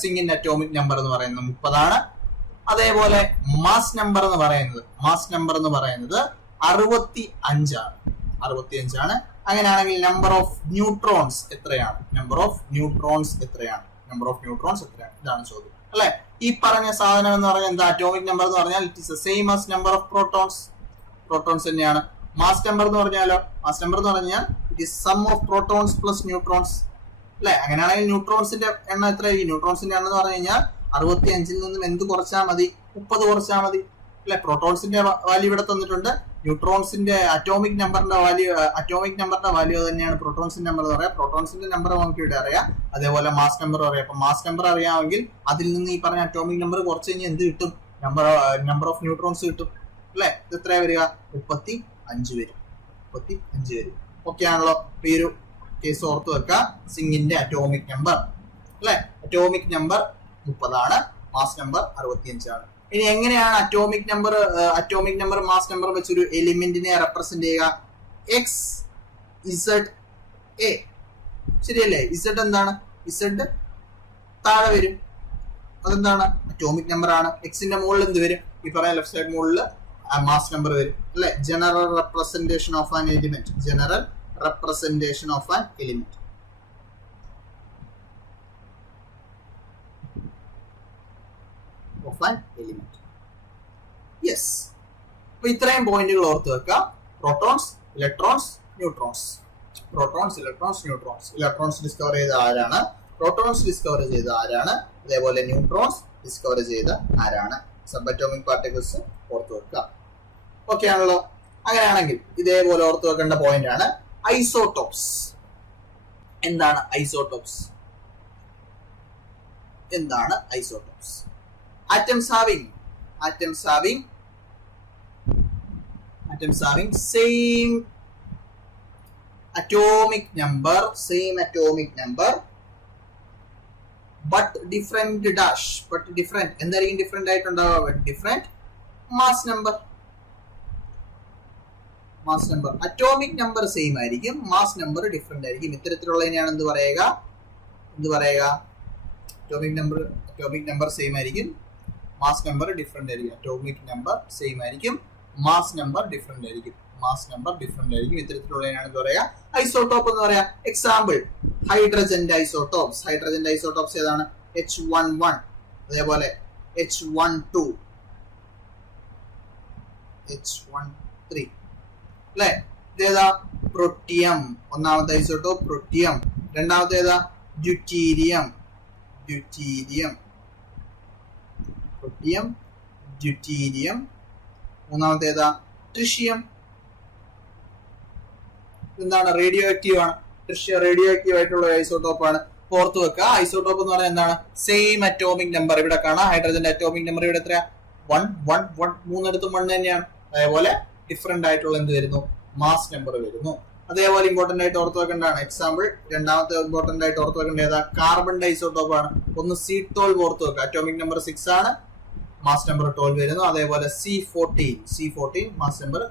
സിങ്കിന്റെ അറ്റോമിക് നമ്പർ എന്ന് പറയുന്നത് 30 ആണ്. അതേപോലെ മാസ് നമ്പർ എന്ന് പറയുന്നത് 65 ആണ്. അങ്ങനെയാണെങ്കിൽ നമ്പർ ഓഫ് ന്യൂട്രോൺസ് എത്രയാണ്? ഇതാണ് ചോദ്യം അല്ലെ. ഈ പറഞ്ഞ സാധനം എന്ന് പറഞ്ഞാൽ എന്താ? അറ്റോമിക് നമ്പർ എന്ന് പറഞ്ഞാൽ it is same as number of protons തന്നെയാണ്. മാസ് നമ്പർ എന്ന് പറഞ്ഞാൽ it is sum of protons plus neutrons അല്ലെ. അങ്ങനെയാണെങ്കിൽ ന്യൂട്രോൺസിന്റെ എണ്ണം എത്രയായിരിക്കും? ന്യൂട്രോൺസിന്റെ എണ്ണം എന്ന് പറഞ്ഞു കഴിഞ്ഞാൽ 65 നിന്നും എന്ത് കുറച്ചാൽ മതി? 30 കുറച്ചാൽ മതി അല്ലെ? പ്രോട്ടോൺസിന്റെ വാല്യൂ ഇവിടെ തന്നിട്ടുണ്ട്. ന്യൂട്രോൺസിന്റെ അറ്റോമിക് നമ്പറിന്റെ വാല്യൂ തന്നെയാണ് പ്രോട്ടോൺസിന്റെ നമ്പർ എന്ന് പറയാം. പ്രോട്ടോൺസിന്റെ നമ്പർ നമുക്ക് ഇവിടെ അറിയാം, അതേപോലെ മാസ് നമ്പർ അറിയാം. അപ്പൊ മാസ് നമ്പർ അറിയാമെങ്കിൽ അതിൽ നിന്ന് ഈ പറഞ്ഞ അറ്റോമിക് നമ്പർ കുറച്ച് കഴിഞ്ഞാൽ എന്ത് കിട്ടും? നമ്പർ ഓഫ് ന്യൂട്രോൺസ് കിട്ടും, അല്ലെ? ഇത് എത്രയാ വരിക? 35 വരും. 35 വരും. ഓക്കെ ആണല്ലോ? ഈ ഒരു കേസ് ഓർത്ത് വെക്കുക. സിങ്കിന്റെ അറ്റോമിക് നമ്പർ, അല്ലെ? അറ്റോമിക് നമ്പർ 30 ആണ്, മാസ് നമ്പർ 65 ആണ്. ഇനി എങ്ങനെയാണ് അറ്റോമിക് നമ്പർ മാസ് നമ്പർ വെച്ചൊരു എലിമെന്റിനെ റെപ്രസെന്റ് ചെയ്യുക? എക്സ് ഇസഡ് എ, ശരിയല്ലേ? ഇസഡ് എന്താണ്? ഇസഡ് താഴെ വരും, അതെന്താണ്? അറ്റോമിക് നമ്പർ ആണ്. എക്സിന്റെ മുകളിൽ എന്ത് വരും? ഈ പറയുന്ന ലെഫ്റ്റ് സൈഡ് മുകളിൽ മാസ് നമ്പർ വരും, അല്ലെ? General representation of an element. General representation of an element. Yes. അപ്പൊ ഇത്രയും പോയിന്റുകൾ ഓർത്ത് വെക്കുക. Protons, electrons, neutrons. Protons, electrons, neutrons. Electrons discover ചെയ്ത ആരാണ്? പ്രോട്ടോൺസ് ഡിസ്കവർ ചെയ്ത ആരാണ്? അതേപോലെ ന്യൂട്രോൺസ് ഡിസ്കവർ ചെയ്ത ആരാണ്? സബ് അറ്റോമിക് പാർട്ടിക്കിൾസ് ഓർത്ത് വെക്കുക. ഓക്കെ ആണല്ലോ? അങ്ങനെയാണെങ്കിൽ ഇതേപോലെ ഓർത്ത് വെക്കേണ്ട പോയിന്റ് ആണ് ഐസോടോപ്സ്. എന്താണ് ഐസോടോപ്സ്? എന്താണ് isotopes? atoms having same atomic number but different എന്തായിരിക്കും ഡിഫറെന്റ് ആയിട്ടുണ്ടാവുക? Different mass number. Atomic number same ആയിരിക്കും, മാസ് നമ്പർ ഡിഫറെന്റ് ആയിരിക്കും. ഇത്തരത്തിലുള്ളതിനെയാണ് എന്ത് പറയുക? അറ്റോമിക് നമ്പർ സെയിം ആയിരിക്കും, മാസ് നമ്പർ ഡിഫറെന്റ് ആയിരിക്കും. അറ്റോമിക് നമ്പർ സെയിം ആയിരിക്കും, മാസ് നമ്പർ ഡിഫറെന്റ് ആയിരിക്കും. ഇത്തരത്തിലുള്ളതിനാണ് എന്ത് പറയാ? ഐസോടോപ്പ് എന്ന് പറയാ. എക്സാമ്പിൾ ഹൈഡ്രജന്റെ ഐസോടോപ്സ് ഏതാണ്? H11, അതേപോലെ H12, H13, അല്ലെ? ഇതേതാ? പ്രോട്ടിയം. ഒന്നാമത്തെ ഐസോടോപ്പ് പ്രോട്ടിയം. രണ്ടാമത്തെ ഏതാ? ഡ്യൂറ്റീരിയം. മൂന്നാമത്തെ ഏതാ? ട്രിഷ്യം. എന്താണ്? റേഡിയോ ആക്റ്റീവ് ആണ്. റേഡിയോ ആക്റ്റീവ് ആയിട്ടുള്ള ഐസോടോപ്പ് ആണ്. ഓർത്ത് വെക്കുക. ഐസോടോപ്പ് എന്ന് പറഞ്ഞാൽ എന്താണ്? Same atomic number. ഇവിടെ കാണാം ഹൈഡ്രജന്റെ അറ്റോമിക് നമ്പർ ഇവിടെ എത്രയാ? 1 മൂന്നിടത്തും 1 തന്നെയാണ്. അതേപോലെ ഡിഫറെന്റ് ആയിട്ടുള്ള എന്ത് വരുന്നു? മാസ് നമ്പർ വരുന്നു. അതേപോലെ ഇമ്പോർട്ടന്റ് ആയിട്ട് ഓർത്ത് വെക്കേണ്ടതാണ്. എക്സാമ്പിൾ രണ്ടാമത്തെ ഇമ്പോർട്ടന്റ് ആയിട്ട് ഓർത്ത് വെക്കേണ്ട ഏതാ? കാർബണിന്റെ ഐസോടോപ്പ് ആണ്. ഒന്ന് C12 ഓർത്ത് വെക്കുക. അറ്റോമിക് നമ്പർ 6 ആണ്, മാസ് നമ്പർ 12 വരുന്നു. അതേപോലെ C14 മാസ് നമ്പർ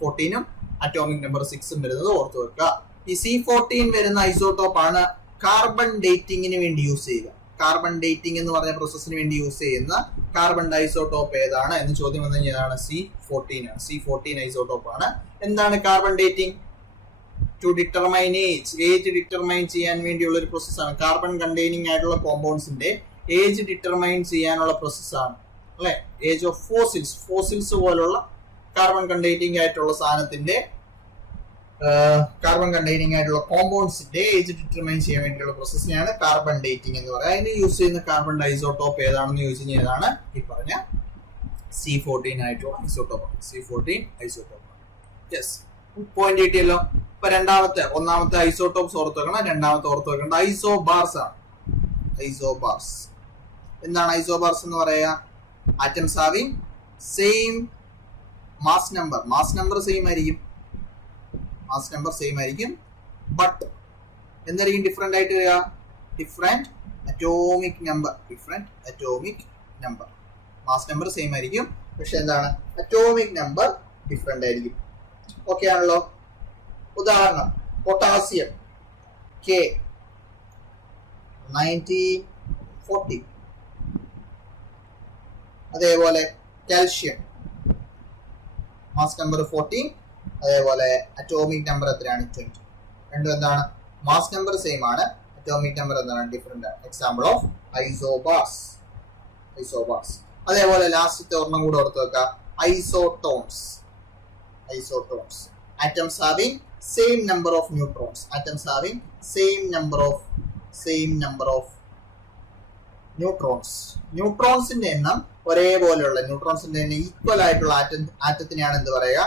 14ഉം അറ്റോമിക് നമ്പർ 6ഉം വരുന്നത് ഓർത്ത് വെക്കുക. ഈ C14 വരുന്ന ഐസോടോപ്പ് ആണ് കാർബൺ ഡേറ്റിംഗിന് വേണ്ടി യൂസ് ചെയ്യുക. കാർബൺ ഡേറ്റിംഗ് എന്ന് പറഞ്ഞ പ്രോസസ്സിന് വേണ്ടി യൂസ് ചെയ്യുന്ന കാർബൺ ഐസോടോപ്പ് ഏതാണ് എന്ന് ചോദ്യം വന്നു കഴിഞ്ഞാൽ C14 ആണ്. C14 ഐസോടോപ്പ് ആണ്. എന്താണ് carbon dating? To determine age determine ചെയ്യാൻ വേണ്ടിയുള്ള ഒരു പ്രോസസ്സാണ്. കാർബൺ കണ്ടെയ്നിങ് ആയിട്ടുള്ള കോമ്പൗണ്ട്സിന്റെ ഏജ് ഡിറ്റർമൈൻ ചെയ്യാനുള്ള പ്രോസസ്സാണ്, അല്ലെ? ഏജ് ഓഫ് ഫോസിൽസ് പോലുള്ള കാർബൺ കണ്ടെയ്നിങ് ആയിട്ടുള്ള സാധനത്തിന്റെ കാർബൺ കണ്ടെയ്നിങ് ആയിട്ടുള്ള കോമ്പൗണ്ട്സിന്റെ ഏജ് ഡിറ്റർമൈൻ ചെയ്യാൻ വേണ്ടിയുള്ള പ്രോസസ്സിനെയാണ് കാർബൺ ഡേറ്റിംഗ് എന്ന് പറയുന്നത്. അതിന് യൂസ് ചെയ്യുന്ന കാർബൺ ഐസോടോപ്പ് ഏതാണെന്ന് ചോദിച്ചു കഴിഞ്ഞാൽ ഏതാണ്? ഈ പറഞ്ഞ C14 ആയിട്ടുള്ള ഐസോടോപ്പ്. യെസ്, പോയിന്റ് കിട്ടിയല്ലോ. ഇപ്പൊ ഒന്നാമത്തെ ഐസോടോപ്സ് ഓർത്ത് വെക്കണം. രണ്ടാമത്തെ ഓർത്ത് വെക്കേണ്ട ഐസോബാർസ് ആണ്. എന്താണ് ഐസോബാർസ് എന്ന് പറയാ? Atoms having same mass number same ആയിരിക്കും, ബട്ട് എന്തായിരിക്കും ഡിഫറെന്റ് ആയിട്ട് വരിക? Different atomic number. Mass number same ആയിരിക്കും, പക്ഷെ എന്താണ്? അറ്റോമിക് നമ്പർ ഡിഫറെന്റ് ആയിരിക്കും. ഓക്കെ ആണല്ലോ? ഉദാഹരണം പൊട്ടാസ്യം K1940, അതേപോലെ കാൽഷ്യം മാസ് നമ്പർ 14, അതേപോലെ അറ്റോമിക് നമ്പർ എത്രയാണ്? 20. രണ്ടും എന്താണ്? മാസ് നമ്പർ സെയിം ആണ്, അറ്റോമിക് നമ്പർ എന്താണ്? ഡിഫറെന്റ് ആണ്. Example of isobars. അതേപോലെ ലാസ്റ്റത്തെ ഒരെണ്ണം കൂടെ ഓർത്ത് വെക്കുക, isotones. Atoms having same number of neutrons. ന്യൂട്രോൺസിന്റെ എണ്ണം ഒരേപോലെയുള്ള ന്യൂട്രോൺസിന്റെ എണ്ണം ഈക്വൽ ആയിട്ടുള്ള ആറ്റത്തിനെയാണ് എന്ത് പറയുക?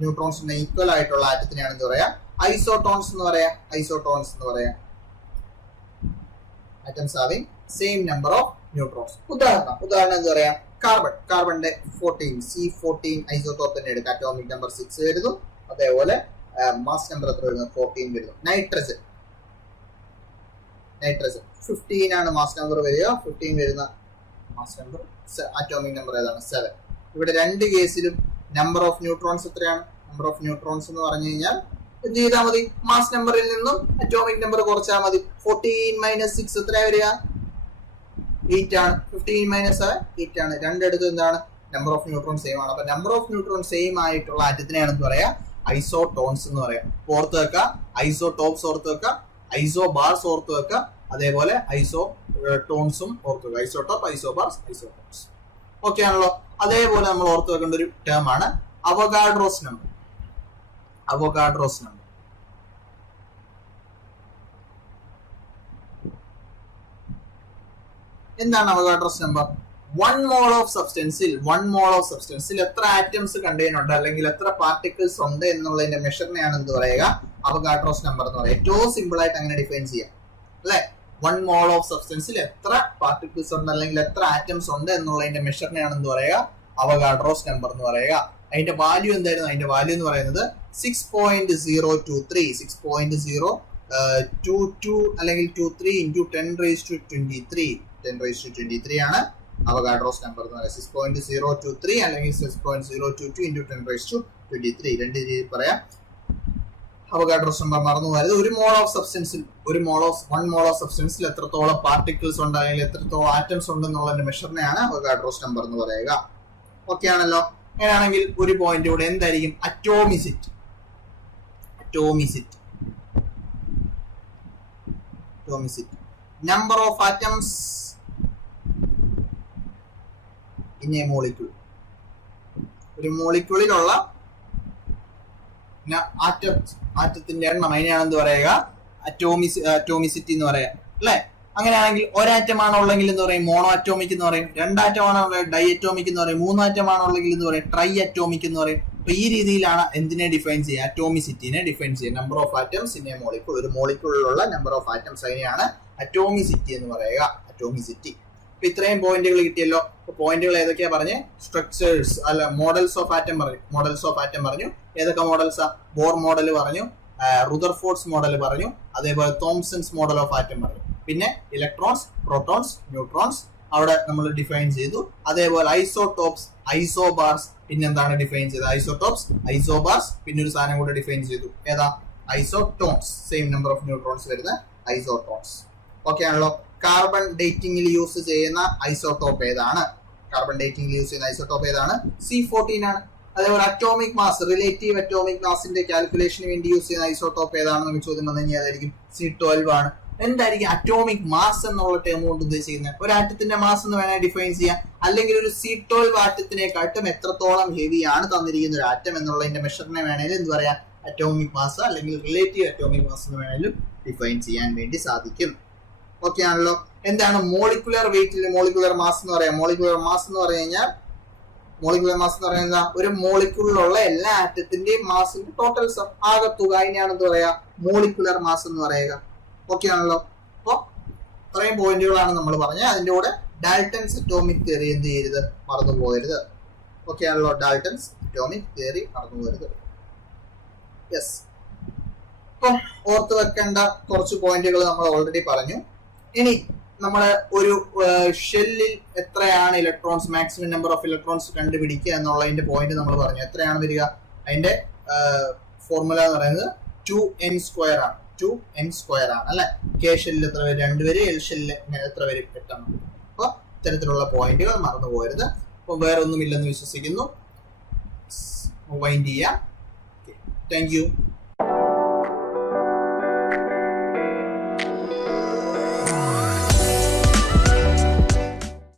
ന്യൂട്രോൺസിന്റെ ഈക്വൽ ആയിട്ടുള്ള ആറ്റത്തിനെയാണ് എന്ത് പറയാ? ഐസോട്ടോൺസ് എന്ന് പറയാ. Atoms having same number of neutrons. ഉദാഹരണം എന്ത് പറയാ? കാർബണിന്റെ 14 C14 ഐസോട്ടോപ്പിനെ എടുക്കുക. അറ്റോമിക് നമ്പർ 6 വരുന്നു. അതേപോലെ മാസ് നമ്പർ എത്ര വരുന്നു? 14 വരുന്നു. നൈട്രജൻ 15 ആണ് മാസ് നമ്പർ വരിക. 15 വരുന്ന മാസ് നമ്പർ അറ്റോമിക് നമ്പർ ഏതാണ്? 7. ഇവിടെ രണ്ട് കേസിലും നമ്പർ ഓഫ് ന്യൂട്രോൺസ് എത്രയാണ്? നമ്പർ ഓഫ് ന്യൂട്രോൺസ് എന്ന് പറഞ്ഞു കഴിഞ്ഞാൽ എന്ത് ചെയ്താൽ മതി? മാസ് നമ്പറിൽ നിന്നും അറ്റോമിക് നമ്പർ കുറച്ചാൽ മതി. 14 - 6 എത്രയാ വരിക? 8 ആണ്. 15 - 7 8 ആണ്. രണ്ടിടത്തും എന്താണ്? നമ്പർ ഓഫ് ന്യൂട്രോൺ സെയിം ആണ്. അപ്പൊ നമ്പർ ഓഫ് ന്യൂട്രോൺ സെയിം ആയിട്ടുള്ള ആറ്റത്തിനെയാണ് എന്ത് പറയാ? ഐസോട്ടോൺസ് എന്ന് പറയാം. ഓർത്ത് വെക്കുക. ഐസോടോപ്സ് ഓർത്ത് വെക്കുക. ഐസോബാർസ് ഓർത്ത് വെക്കുക. അതേപോലെ ഐസോടോൺസും ഓർത്ത് വെക്കുക. Isotope, isobars, isotopes. ഓക്കെ ആണല്ലോ. അതേപോലെ നമ്മൾ ഓർത്ത് വെക്കേണ്ട ഒരു ടേം ആണ് അവഗാഡ്രോസ് നമ്പർ. എന്താണ് അവഗാഡ്രോസ് നമ്പർ? 1 മോൾ ഓഫ് സബ്സ്റ്റൻസിൽ എത്ര ആറ്റംസ് കണ്ടെയ്ൻ ഉണ്ട് അല്ലെങ്കിൽ എത്ര പാർട്ടിക്കിൾസ് ഉണ്ട് എന്നുള്ളതിന്റെ മെഷറിനെയാണ് എന്ത് പറയുക? അവഗാഡ്രോസ് നമ്പർ എന്ന് പറയുക. ഏറ്റവും സിമ്പിൾ ആയിട്ട് അങ്ങനെ ഡിഫൈൻ ചെയ്യാം അല്ലെ? 1 മോൾ ഓഫ് സബ്സ്റ്റൻസിൽ എത്ര പാർട്ടിക്കിൾസ് ഉണ്ട് അല്ലെങ്കിൽ എത്ര ആറ്റംസ് ഉണ്ട് എന്നുള്ളതിന്റെ മെഷറിനെയാണ് എന്ത് പറയുക? അവഗാഡ്രോസ് നമ്പർ എന്ന് പറയുക. അതിന്റെ വാല്യൂ എന്തായിരുന്നു? അതിന്റെ വാല്യൂ എന്ന് പറയുന്നത് 6.023 അല്ലെങ്കിൽ 23 × 10⁻23 ആണ് അവഗാഡ്രോസ് നമ്പർ എന്ന് പറയുന്നത്. 6.023 അല്ലെങ്കിൽ 6.022 × 10⁻23 രണ്ട് രീതിയിൽ പറയാം. അവഗാഡ്രോസ് നമ്പർ മറന്നു പോയത്. 1 മോൾ ഓഫ് സബ്സ്റ്റൻസിൽ എത്രത്തോളം പാർട്ടിക്കിൾസ് ഉണ്ട് അല്ലെങ്കിൽ എത്രത്തോളം ആറ്റംസ് ഉണ്ടെന്നുള്ളതിന്റെ മെഷറിനെയാണ് അവഗാഡ്രോസ് നമ്പർ എന്ന് പറയുക. ഓക്കെ ആണല്ലോ. അങ്ങനെയാണെങ്കിൽ ഒരു പോയിന്റ് ഇവിടെ എന്തായിരിക്കും? Atomicity. Number of atoms in A molecule. ഒരു മോളിക്യൂളിലുള്ള ആറ്റത്തിന്റെ എണ്ണം അതിനെയാണ് എന്ത് പറയുക? അറ്റോമിസിറ്റി എന്ന് പറയാം അല്ലെ? അങ്ങനെയാണെങ്കിൽ ഒരാറ്റമാണോ ഉള്ളെങ്കിൽ എന്ന് പറയും മോണോ അറ്റോമിക് എന്ന് പറയും. രണ്ടാറ്റമാണോ ഡൈ അറ്റോമിക് എന്ന് പറയും. മൂന്നാറ്റമാണോ ഉള്ളെങ്കിൽ എന്ന് പറയും ട്രൈ അറ്റോമിക് എന്ന് പറയും. അപ്പൊ ഈ രീതിയിലാണ് എന്തിനെ ഡിഫൈൻ ചെയ്യുക? അറ്റോമിസിറ്റിനെ ഡിഫൈൻ ചെയ്യുക. Number of atoms in A molecule. ഒരു മോളിക്യൂളിലുള്ള നമ്പർ ഓഫ് ആറ്റംസ് അതിനെയാണ് അറ്റോമിസിറ്റി എന്ന് പറയുക. അറ്റോമിസിറ്റി. അപ്പൊ ഇത്രയും പോയിന്റുകൾ കിട്ടിയല്ലോ. പോയിന്റുകൾ ഏതൊക്കെയാ പറഞ്ഞേ? സ്ട്രക്ചേഴ്സ് അല്ല മോഡൽസ് ഓഫ് ആറ്റം പറഞ്ഞു. ഏതൊക്കെ മോഡൽസാ? ബോർ മോഡൽ പറഞ്ഞു, റുദർഫോർഡ്സ് മോഡൽ പറഞ്ഞു, അതേപോലെ തോംസൺസ് മോഡൽ ഓഫ് ആറ്റം പറഞ്ഞു. പിന്നെ ഇലക്ട്രോൺസ്, പ്രോട്ടോൺസ്, ന്യൂട്രോൺസ് അവിടെ നമ്മൾ ഡിഫൈൻ ചെയ്തു. അതേപോലെ ഐസോടോപ്സ്, ഐസോബാർസ് പിന്നെന്താണ് ഡിഫൈൻ ചെയ്തത്? ഐസോബാർസ് പിന്നെ ഒരു സാധനം കൂടെ ഡിഫൈൻ ചെയ്തു. ഏതാ? Isotones. Same number of neutrons വരുന്ന ഐസോട്ടോൺസ്. ഓക്കെ ആണല്ലോ. കാർബൺ ഡേറ്റിംഗിൽ യൂസ് ചെയ്യുന്ന ഐസോട്ടോപ്പ് ഏതാണ്? C14 ആണ്. അതേപോലെ അറ്റോമിക് മാസ്, റിലേറ്റീവ് അറ്റോമിക് മാസിന്റെ കാൽക്കുലേഷന് വേണ്ടി യൂസ് ചെയ്യുന്ന ഐസോട്ടോപ്പ് ഏതാണെന്ന് നമുക്ക് ചോദ്യം വന്നു കഴിഞ്ഞാൽ അതായിരിക്കും C12 ആണ്. എന്തായിരിക്കും അറ്റോമിക് മാസ് എന്നുള്ള ടേം കൊണ്ട് ഉദ്ദേശിക്കുന്നത്? ഒരു ആറ്റത്തിന്റെ മാസ് എന്ന് വേണേൽ ഡിഫൈൻ ചെയ്യാം. അല്ലെങ്കിൽ ഒരു C12 ആറ്റത്തിനെക്കാട്ടും എത്രത്തോളം ഹെവിയാണ് തന്നിരിക്കുന്ന ഒരു ആറ്റം എന്നുള്ളതിന്റെ മെഷറിനെ വേണേലും എന്ത് പറയാം? അറ്റോമിക് മാസ് അല്ലെങ്കിൽ റിലേറ്റീവ് അറ്റോമിക് മാസ് എന്ന് വേണേലും ഡിഫൈൻ ചെയ്യാൻ വേണ്ടി സാധിക്കും. ഓക്കെ ആണല്ലോ. എന്താണ് മോളിക്കുലർ വെയിറ്റിൽ മോളിക്കുലർ മാസ് എന്ന് പറയാം? മോളിക്കുലർ മാസ് എന്ന് പറയുന്നത് ഒരു മോളിക്യൂളിലുള്ള എല്ലാ ആറ്റത്തിന്റെയും മാസിന്റെ ടോട്ടൽ സം, ആകത്തുക. അതിനെയാണ് എന്ത് പറയാ? മോളിക്കുലർ മാസ് എന്ന് പറയുക. ഓക്കെ ആണല്ലോ. അപ്പൊ ഇത്രയും പോയിന്റുകളാണ് നമ്മൾ പറഞ്ഞത്. അതിന്റെ കൂടെ ഡാൽട്ടൺസ് അറ്റോമിക് തിയറി എന്ത് ചെയ്യരുത്? മറന്നു പോകരുത്. ഓക്കെ ആണല്ലോ. ഡാൽട്ടൺസ് അറ്റോമിക് തിയറി മറന്നു പോകരുത്. യെസ്. ഇപ്പൊ ഓർത്ത് വെക്കേണ്ട കുറച്ച് പോയിന്റുകൾ നമ്മൾ ഓൾറെഡി പറഞ്ഞു. ഇനി നമ്മള് ഒരു ഷെല്ലിൽ എത്രയാണ് electrons, maximum number of electrons കണ്ടുപിടിക്കുക എന്നുള്ളതിന്റെ പോയിന്റ് നമ്മൾ പറഞ്ഞു. എത്രയാണ് വരിക? അതിന്റെ ഫോർമുല എന്ന് പറയുന്നത് 2n² ആണ്. 2n² ആണ് അല്ലെ? കെ ഷെല്ലിൽ എത്ര വരും? 2 വരും. എൽ ഷെല്ലിൽ എത്ര വരും? 8. അപ്പൊ ഇത്തരത്തിലുള്ള പോയിന്റുകൾ മറന്നു പോകരുത്. അപ്പൊ വേറെ ഒന്നുമില്ലെന്ന് വിശ്വസിക്കുന്നു. വൈൻഡ് ചെയ്യാം. Thank you.